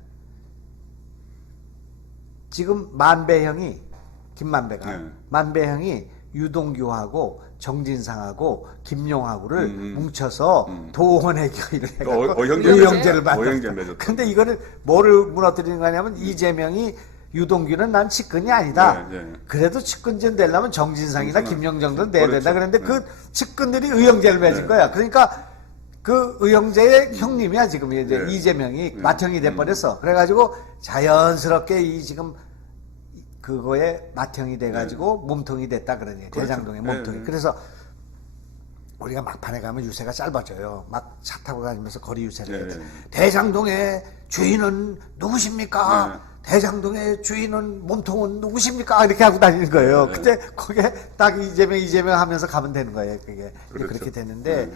지금 만배형이 김만배가 만배형이 유동규하고 정진상하고 김용하고를 뭉쳐서 도원의 결의를 해갖고 의형제를 만들었어. 근데 이거를 뭐를 무너뜨리는 거냐면 이재명이 유동규는 난 측근이 아니다. 그래도 측근전 되려면 정진상이나 김영정도 내야 된다. 그런데 그 측근들이 의형제를 맺은 거야. 그러니까 그 의형제의 형님이야 지금 이제 이재명이 맏형이 돼버렸어. 그래가지고 자연스럽게 이 지금 그거에 맏형이 돼가지고 몸통이 됐다 그러니 대장동의 몸통이. 그래서 우리가 막판에 가면 유세가 짧아져요. 막 차 타고 다니면서 거리 유세를 해요. 대장동의 주인은 누구십니까? 대장동의 주인은 몸통은 누구십니까? 이렇게 하고 다니는 거예요. 근데 거기에 딱 이재명 하면서 가면 되는 거예요. 그게 그렇게 되는데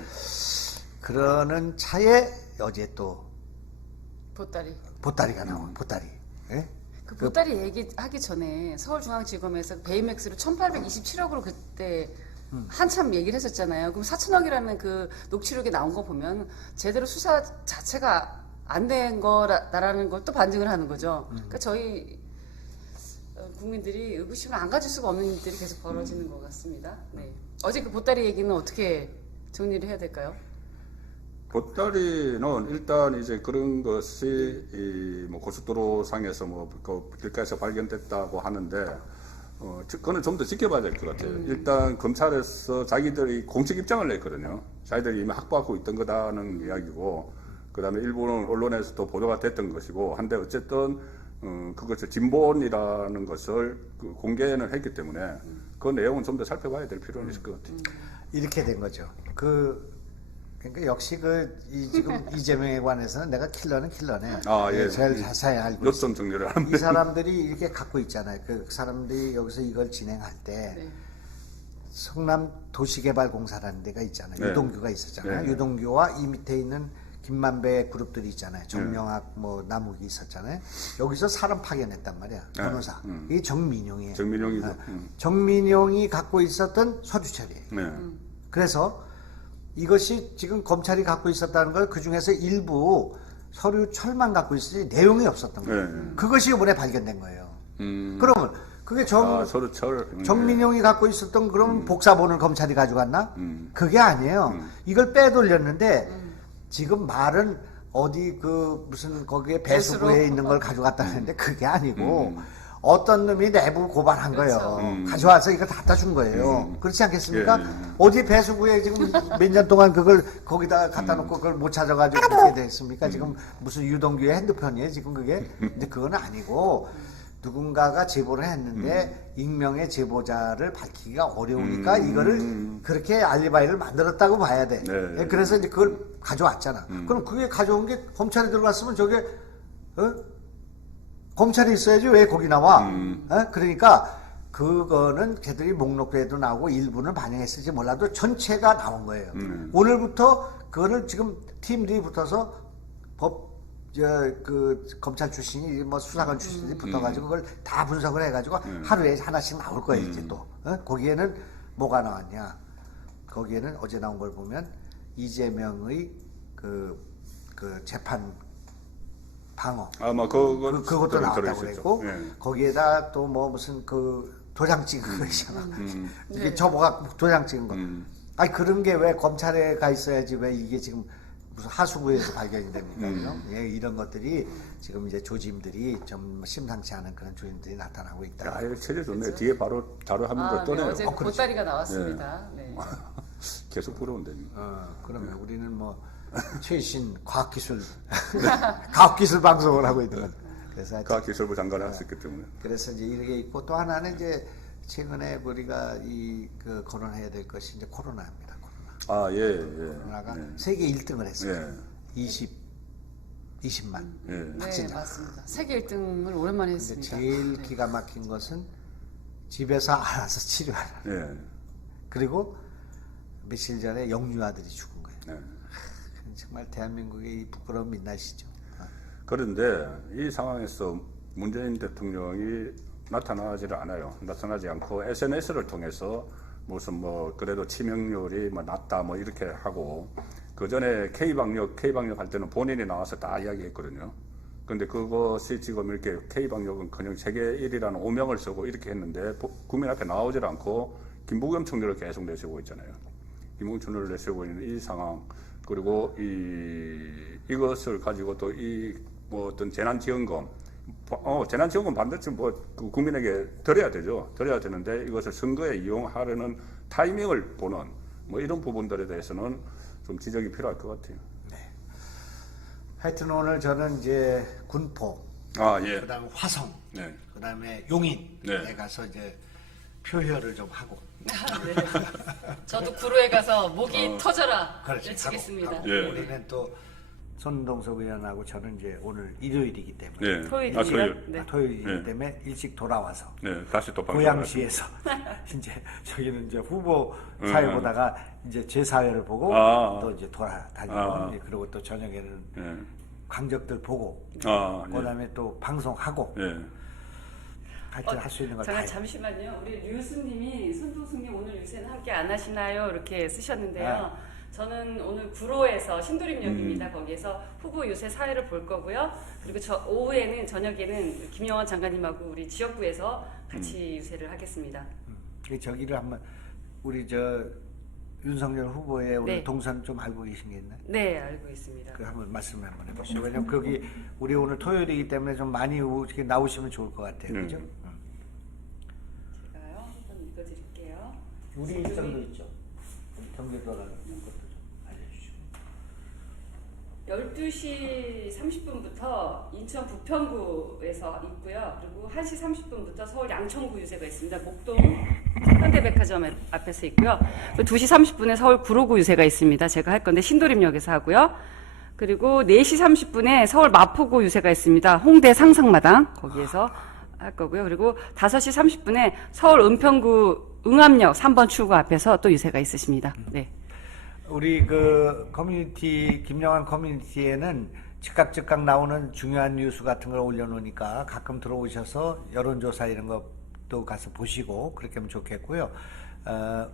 그러는 차에 어제 또 보따리가 나온 보따리. 그 보따리 얘기하기 전에 서울중앙지검에서 베이맥스로 1827억으로 그때 한참 얘기를 했었잖아요. 그럼 4천억이라는 그 녹취록에 나온 거 보면 제대로 수사 자체가 안 된 거라는 걸 또 반증을 하는 거죠. 그러니까 저희 국민들이 의구심을 안 가질 수가 없는 일들이 계속 벌어지는 것 같습니다. 어제 그 보따리 얘기는 어떻게 정리를 해야 될까요? 보따리는 일단 이제 그런 것이 뭐 고속도로 상에서 뭐 길가에서 발견됐다고 하는데 그거는 좀 더 지켜봐야 될 것 같아요. 일단 검찰에서 자기들이 공식 입장을 냈거든요. 자기들이 이미 확보하고 있던 거다는 이야기고, 그 다음에 일본 언론에서도 보도가 됐던 것이고 한데 어쨌든 그것을 진본이라는 것을 공개는 했기 때문에 그 내용은 좀 더 살펴봐야 될 필요는 있을 것 같아요. 이렇게 된 거죠. 그 그러니까 역시 지금 이재명에 관해서는 내가 킬러는 킬러네. 아, 예. 제일 자세히 알고 요점 정리를 있어. 하면 이 사람들이 이렇게 갖고 있잖아요. 그 사람들이 여기서 이걸 진행할 때 네. 성남 도시개발공사라는 데가 있잖아요. 네. 유동규가 있었잖아요. 네. 유동규와 이 밑에 있는 김만배 그룹들이 있잖아요. 정명학 뭐 남욱이 있었잖아요. 여기서 사람 파견했단 말이야. 네. 변호사. 이게 정민용이에요. 정민용이죠. 정민용이 갖고 있었던 서주철이에요. 네. 그래서 이것이 지금 검찰이 갖고 있었다는 걸 그중에서 일부 서류철만 갖고 있었지 내용이 없었던 거예요. 네. 그것이 이번에 발견된 거예요. 음. 그러면 그게 서로철. 정민용이 갖고 있었던 그런 복사본을 검찰이 가져갔나? 그게 아니에요. 이걸 빼돌렸는데 지금 말은 어디 무슨 거기에 배수구에 배수로? 있는 걸 가져갔다는데 그게 아니고 어떤 놈이 내부 고발한 그렇죠. 거예요. 가져와서 이걸 갖다 준 거예요. 그렇지 않겠습니까? 예. 어디 배수구에 지금 몇 년 동안 그걸 거기다 갖다 놓고 그걸 못 찾아가지고 그렇게 됐습니까? 지금 무슨 유동규의 핸드폰이에요, 지금 그게? 근데 그건 아니고 누군가가 제보를 했는데 익명의 제보자를 밝히기가 어려우니까 이거를 그렇게 알리바이를 만들었다고 봐야 돼. 네. 그래서 이제 그걸 가져왔잖아. 그럼 그게 가져온 게 검찰에 들어갔으면 저게 검찰이 있어야지 왜 거기 나와? 그러니까 그거는 걔들이 목록에도 나오고 일부는 반영했을지 몰라도 전체가 나온 거예요. 오늘부터 그거를 지금 팀들이 붙어서 검찰 출신이 뭐 수사관 출신이 붙어가지고 그걸 다 분석을 해가지고 하루에 하나씩 나올 거예요 이제 또. 거기에는 뭐가 나왔냐? 거기에는 어제 나온 걸 보면 이재명의 그 재판 방어. 아마 그것도 나왔다고 그랬고 예. 거기에다 또 뭐 무슨 도장 찍은 거 있잖아. 이게 저보가 도장 찍은 거. 아니 그런 게 왜 검찰에 가 있어야지 왜 이게 지금 무슨 하수구에서 발견이 됩니까? 그죠? 예, 이런 것들이 지금 이제 조짐들이 좀 심상치 않은 그런 조짐들이 나타나고 있다. 야, 이거 체제 좋네. 뒤에 바로 자료화면으로 네, 떠내요. 어제 그렇죠. 보따리가 나왔습니다. 네. 계속 부러운데. 그러면 우리는 뭐 최신 과학기술 과학기술 방송을 하고 있는 거죠. 그래서 하여튼 과학기술부 장관을 했었기 때문에. 그래서 이제 이렇게 있고 또 하나는 이제 최근에 우리가 거론해야 될 것이 이제 코로나입니다. 코로나. 아, 예. 코로나가 세계 1등을 했어요. 20만 예. 네, 확진자. 맞습니다. 세계 1등을 오랜만에 근데 했습니다. 제일 네. 기가 막힌 것은 집에서 알아서 치료하라. 예. 그리고 며칠 전에 영유아들이 죽은 거예요. 예. 정말 대한민국의 이 부끄러운 민낯이죠. 그런데 이 상황에서 문재인 대통령이 나타나지를 않아요. 나타나지 않고 SNS를 통해서 무슨 그래도 치명률이 낮다 이렇게 하고 그 전에 K방역 할 때는 본인이 나와서 다 이야기했거든요. 근데 그것이 지금 이렇게 K방역은 그냥 세계 1위라는 오명을 쓰고 이렇게 했는데 국민 앞에 나오질 않고 김부겸 총리를 계속 내세우고 있잖아요. 김부겸 총리를 내세우고 있는 이 상황 그리고 이것을 가지고 또 어떤 재난지원금 재난지원금 반드시 그 국민에게 드려야 되죠. 드려야 되는데 이것을 선거에 이용하려는 타이밍을 보는 이런 부분들에 대해서는 좀 지적이 필요할 것 같아요. 하여튼 오늘 저는 이제 군포, 예. 그다음 화성, 네. 그다음에 용인에 네. 가서 이제 표혈을 좀 하고. 네. 저도 구로에 가서 목이 터져라 그렇지, 외치겠습니다. 하고. 예. 우리는 또 손동석 의원하고 저는 이제 오늘 일요일이기 때문에 네. 토요일이요? 토요일. 네. 토요일이기 네. 때문에 일찍 돌아와서 네. 다시 또 고양시에서 이제 저기는 이제 후보 사회 보다가 이제 제 사회를 보고 또 이제 돌아다니고 그리고 또 저녁에는 예. 강적들 보고 예. 그다음에 또 방송하고 예. 하여튼 할 수 있는 걸 다 잠깐 해요. 잠시만요. 우리 류수님이 손동숙님 오늘 요새는 함께 안 하시나요? 이렇게 쓰셨는데요. 저는 오늘 구로에서 신도림역입니다. 거기에서 후보 유세 사회를 볼 거고요. 그리고 오후에는 저녁에는 김영환 장관님하고 우리 지역구에서 같이 유세를 하겠습니다. 저기를 한번 우리 윤석열 후보의 오늘 네. 동선 좀 알고 계신 게 있나요? 네, 알고 있습니다. 그 한번 말씀 한번 해보시죠. 왜냐면 거기 우리 오늘 토요일이기 때문에 좀 많이 이렇게 나오시면 좋을 것 같아요. 그죠? 제가요 한번 읽어드릴게요. 우리 일정도 있죠. 경기도라는 것도 좀 알려주시고. 12시 30분부터 인천 부평구에서 있고요. 그리고 1시 30분부터 서울 양천구 유세가 있습니다. 목동 현대백화점 앞에서 있고요. 2시 30분에 서울 구로구 유세가 있습니다. 제가 할 건데 신도림역에서 하고요. 그리고 4시 30분에 서울 마포구 유세가 있습니다. 홍대 상상마당 거기에서 할 거고요. 그리고 5시 30분에 서울 은평구 응암역 3번 출구 앞에서 또 유세가 있으십니다. 네. 우리 그 커뮤니티 김영환 커뮤니티에는 즉각 나오는 중요한 뉴스 같은 걸 올려놓으니까 가끔 들어오셔서 여론조사 이런 것도 가서 보시고 그렇게 하면 좋겠고요.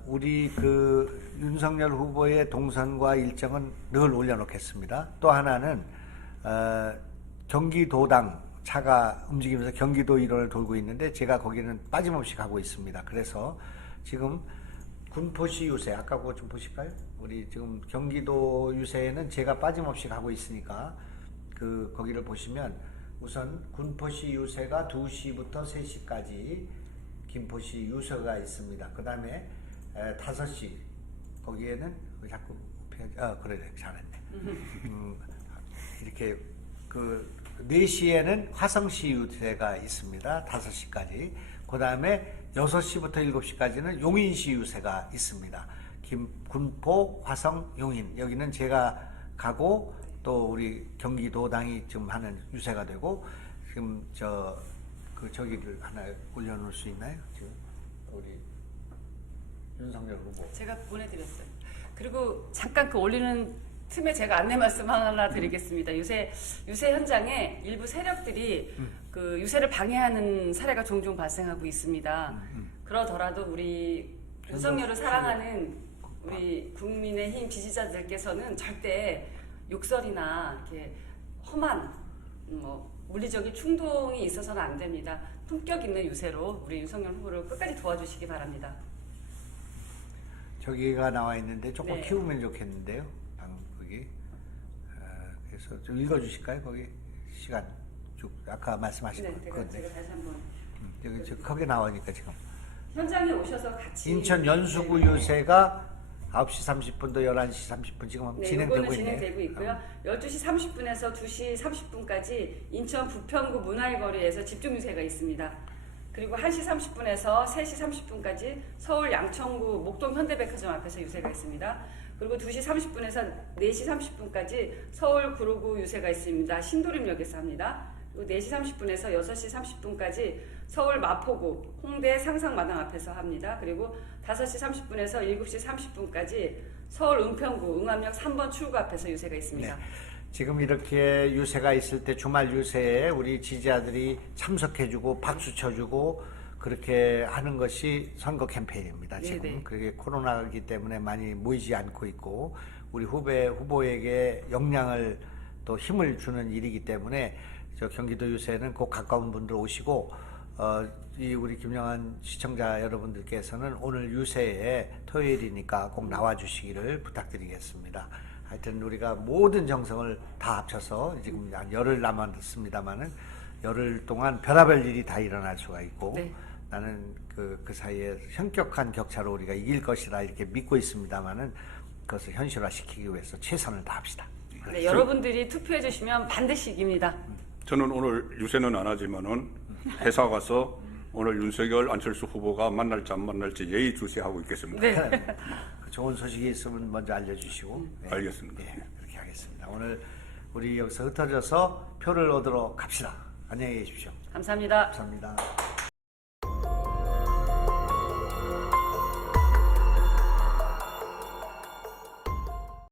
우리 그 윤석열 후보의 동선과 일정은 늘 올려놓겠습니다. 또 하나는 경기도당 차가 움직이면서 경기도 일원을 돌고 있는데 제가 거기는 빠짐없이 가고 있습니다. 그래서 지금 군포시 유세 아까 그거 좀 보실까요? 우리 지금 경기도 유세에는 제가 빠짐없이 가고 있으니까 그 거기를 보시면 우선 군포시 유세가 2시부터 3시까지 김포시 유세가 있습니다. 그 다음에 5시 거기에는 왜 자꾸 그래 잘했네. 이렇게 그 4시에는 화성시 유세가 있습니다. 5시까지. 그 다음에 6시부터 7시까지는 용인시 유세가 있습니다. 군포, 화성, 용인. 여기는 제가 가고 또 우리 경기도당이 지금 하는 유세가 되고 지금 저기를 하나 올려놓을 수 있나요? 지금 우리 윤석열 후보. 제가 보내드렸어요. 그리고 잠깐 그 올리는 틈에 제가 안내 말씀 하나 드리겠습니다. 유세 현장에 일부 세력들이 그 유세를 방해하는 사례가 종종 발생하고 있습니다. 그러더라도 우리 윤석열을 사랑하는 우리 국민의힘 지지자들께서는 절대 욕설이나 이렇게 험한 물리적인 충동이 있어서는 안 됩니다. 품격 있는 유세로 우리 윤석열 후보를 끝까지 도와주시기 바랍니다. 저기가 나와 있는데 조금 네. 키우면 좋겠는데요. 거기. 그래서 좀 읽어주실까요? 거기 시간 쭉 아까 말씀하신 네, 건데. 제가 다시 한번 여기 거기 나오니까 지금. 현장에 오셔서 같이 인천 연수구 유세가 9시 30분도 11시 30분 지금 네, 진행되고 이거는 있네요. 진행되고 있고요. 12시 30분에서 2시 30분까지 인천 부평구 문화의거리에서 집중 유세가 있습니다. 그리고 1시 30분에서 3시 30분까지 서울 양천구 목동 현대백화점 앞에서 유세가 있습니다. 그리고 2시 30분에서 4시 30분까지 서울 구로구 유세가 있습니다. 신도림역에서 합니다. 그리고 4시 30분에서 6시 30분까지 서울 마포구 홍대 상상마당 앞에서 합니다. 그리고 5시 30분에서 7시 30분까지 서울 은평구 응암역 3번 출구 앞에서 유세가 있습니다. 네. 지금 이렇게 유세가 있을 때 주말 유세에 우리 지지자들이 참석해주고 박수 쳐주고 그렇게 하는 것이 선거 캠페인입니다. 지금 네네. 그게 코로나이기 때문에 많이 모이지 않고 있고 우리 후보에게 역량을 또 힘을 주는 일이기 때문에 저 경기도 유세는 꼭 가까운 분들 오시고 이 우리 김영환 시청자 여러분들께서는 오늘 유세에 토요일이니까 꼭 나와주시기를 부탁드리겠습니다. 하여튼 우리가 모든 정성을 다 합쳐서 지금 한 열흘 남았습니다만은 열흘 동안 별의별 일이 다 일어날 수가 있고 네. 나는 그 사이에 현격한 격차로 우리가 이길 것이다 이렇게 믿고 있습니다만은 그것을 현실화시키기 위해서 최선을 다합시다. 네, 여러분들이 투표해 주시면 반드시 이깁니다. 저는 오늘 유세는 안 하지만은 회사 가서 오늘 윤석열 안철수 후보가 만날지 안 만날지 예의주시하고 있겠습니다. 네. 좋은 소식이 있으면 먼저 알려주시고. 네. 알겠습니다. 네, 그렇게 하겠습니다. 오늘 우리 여기서 흩어져서 표를 얻으러 갑시다. 안녕히 계십시오. 감사합니다. 감사합니다.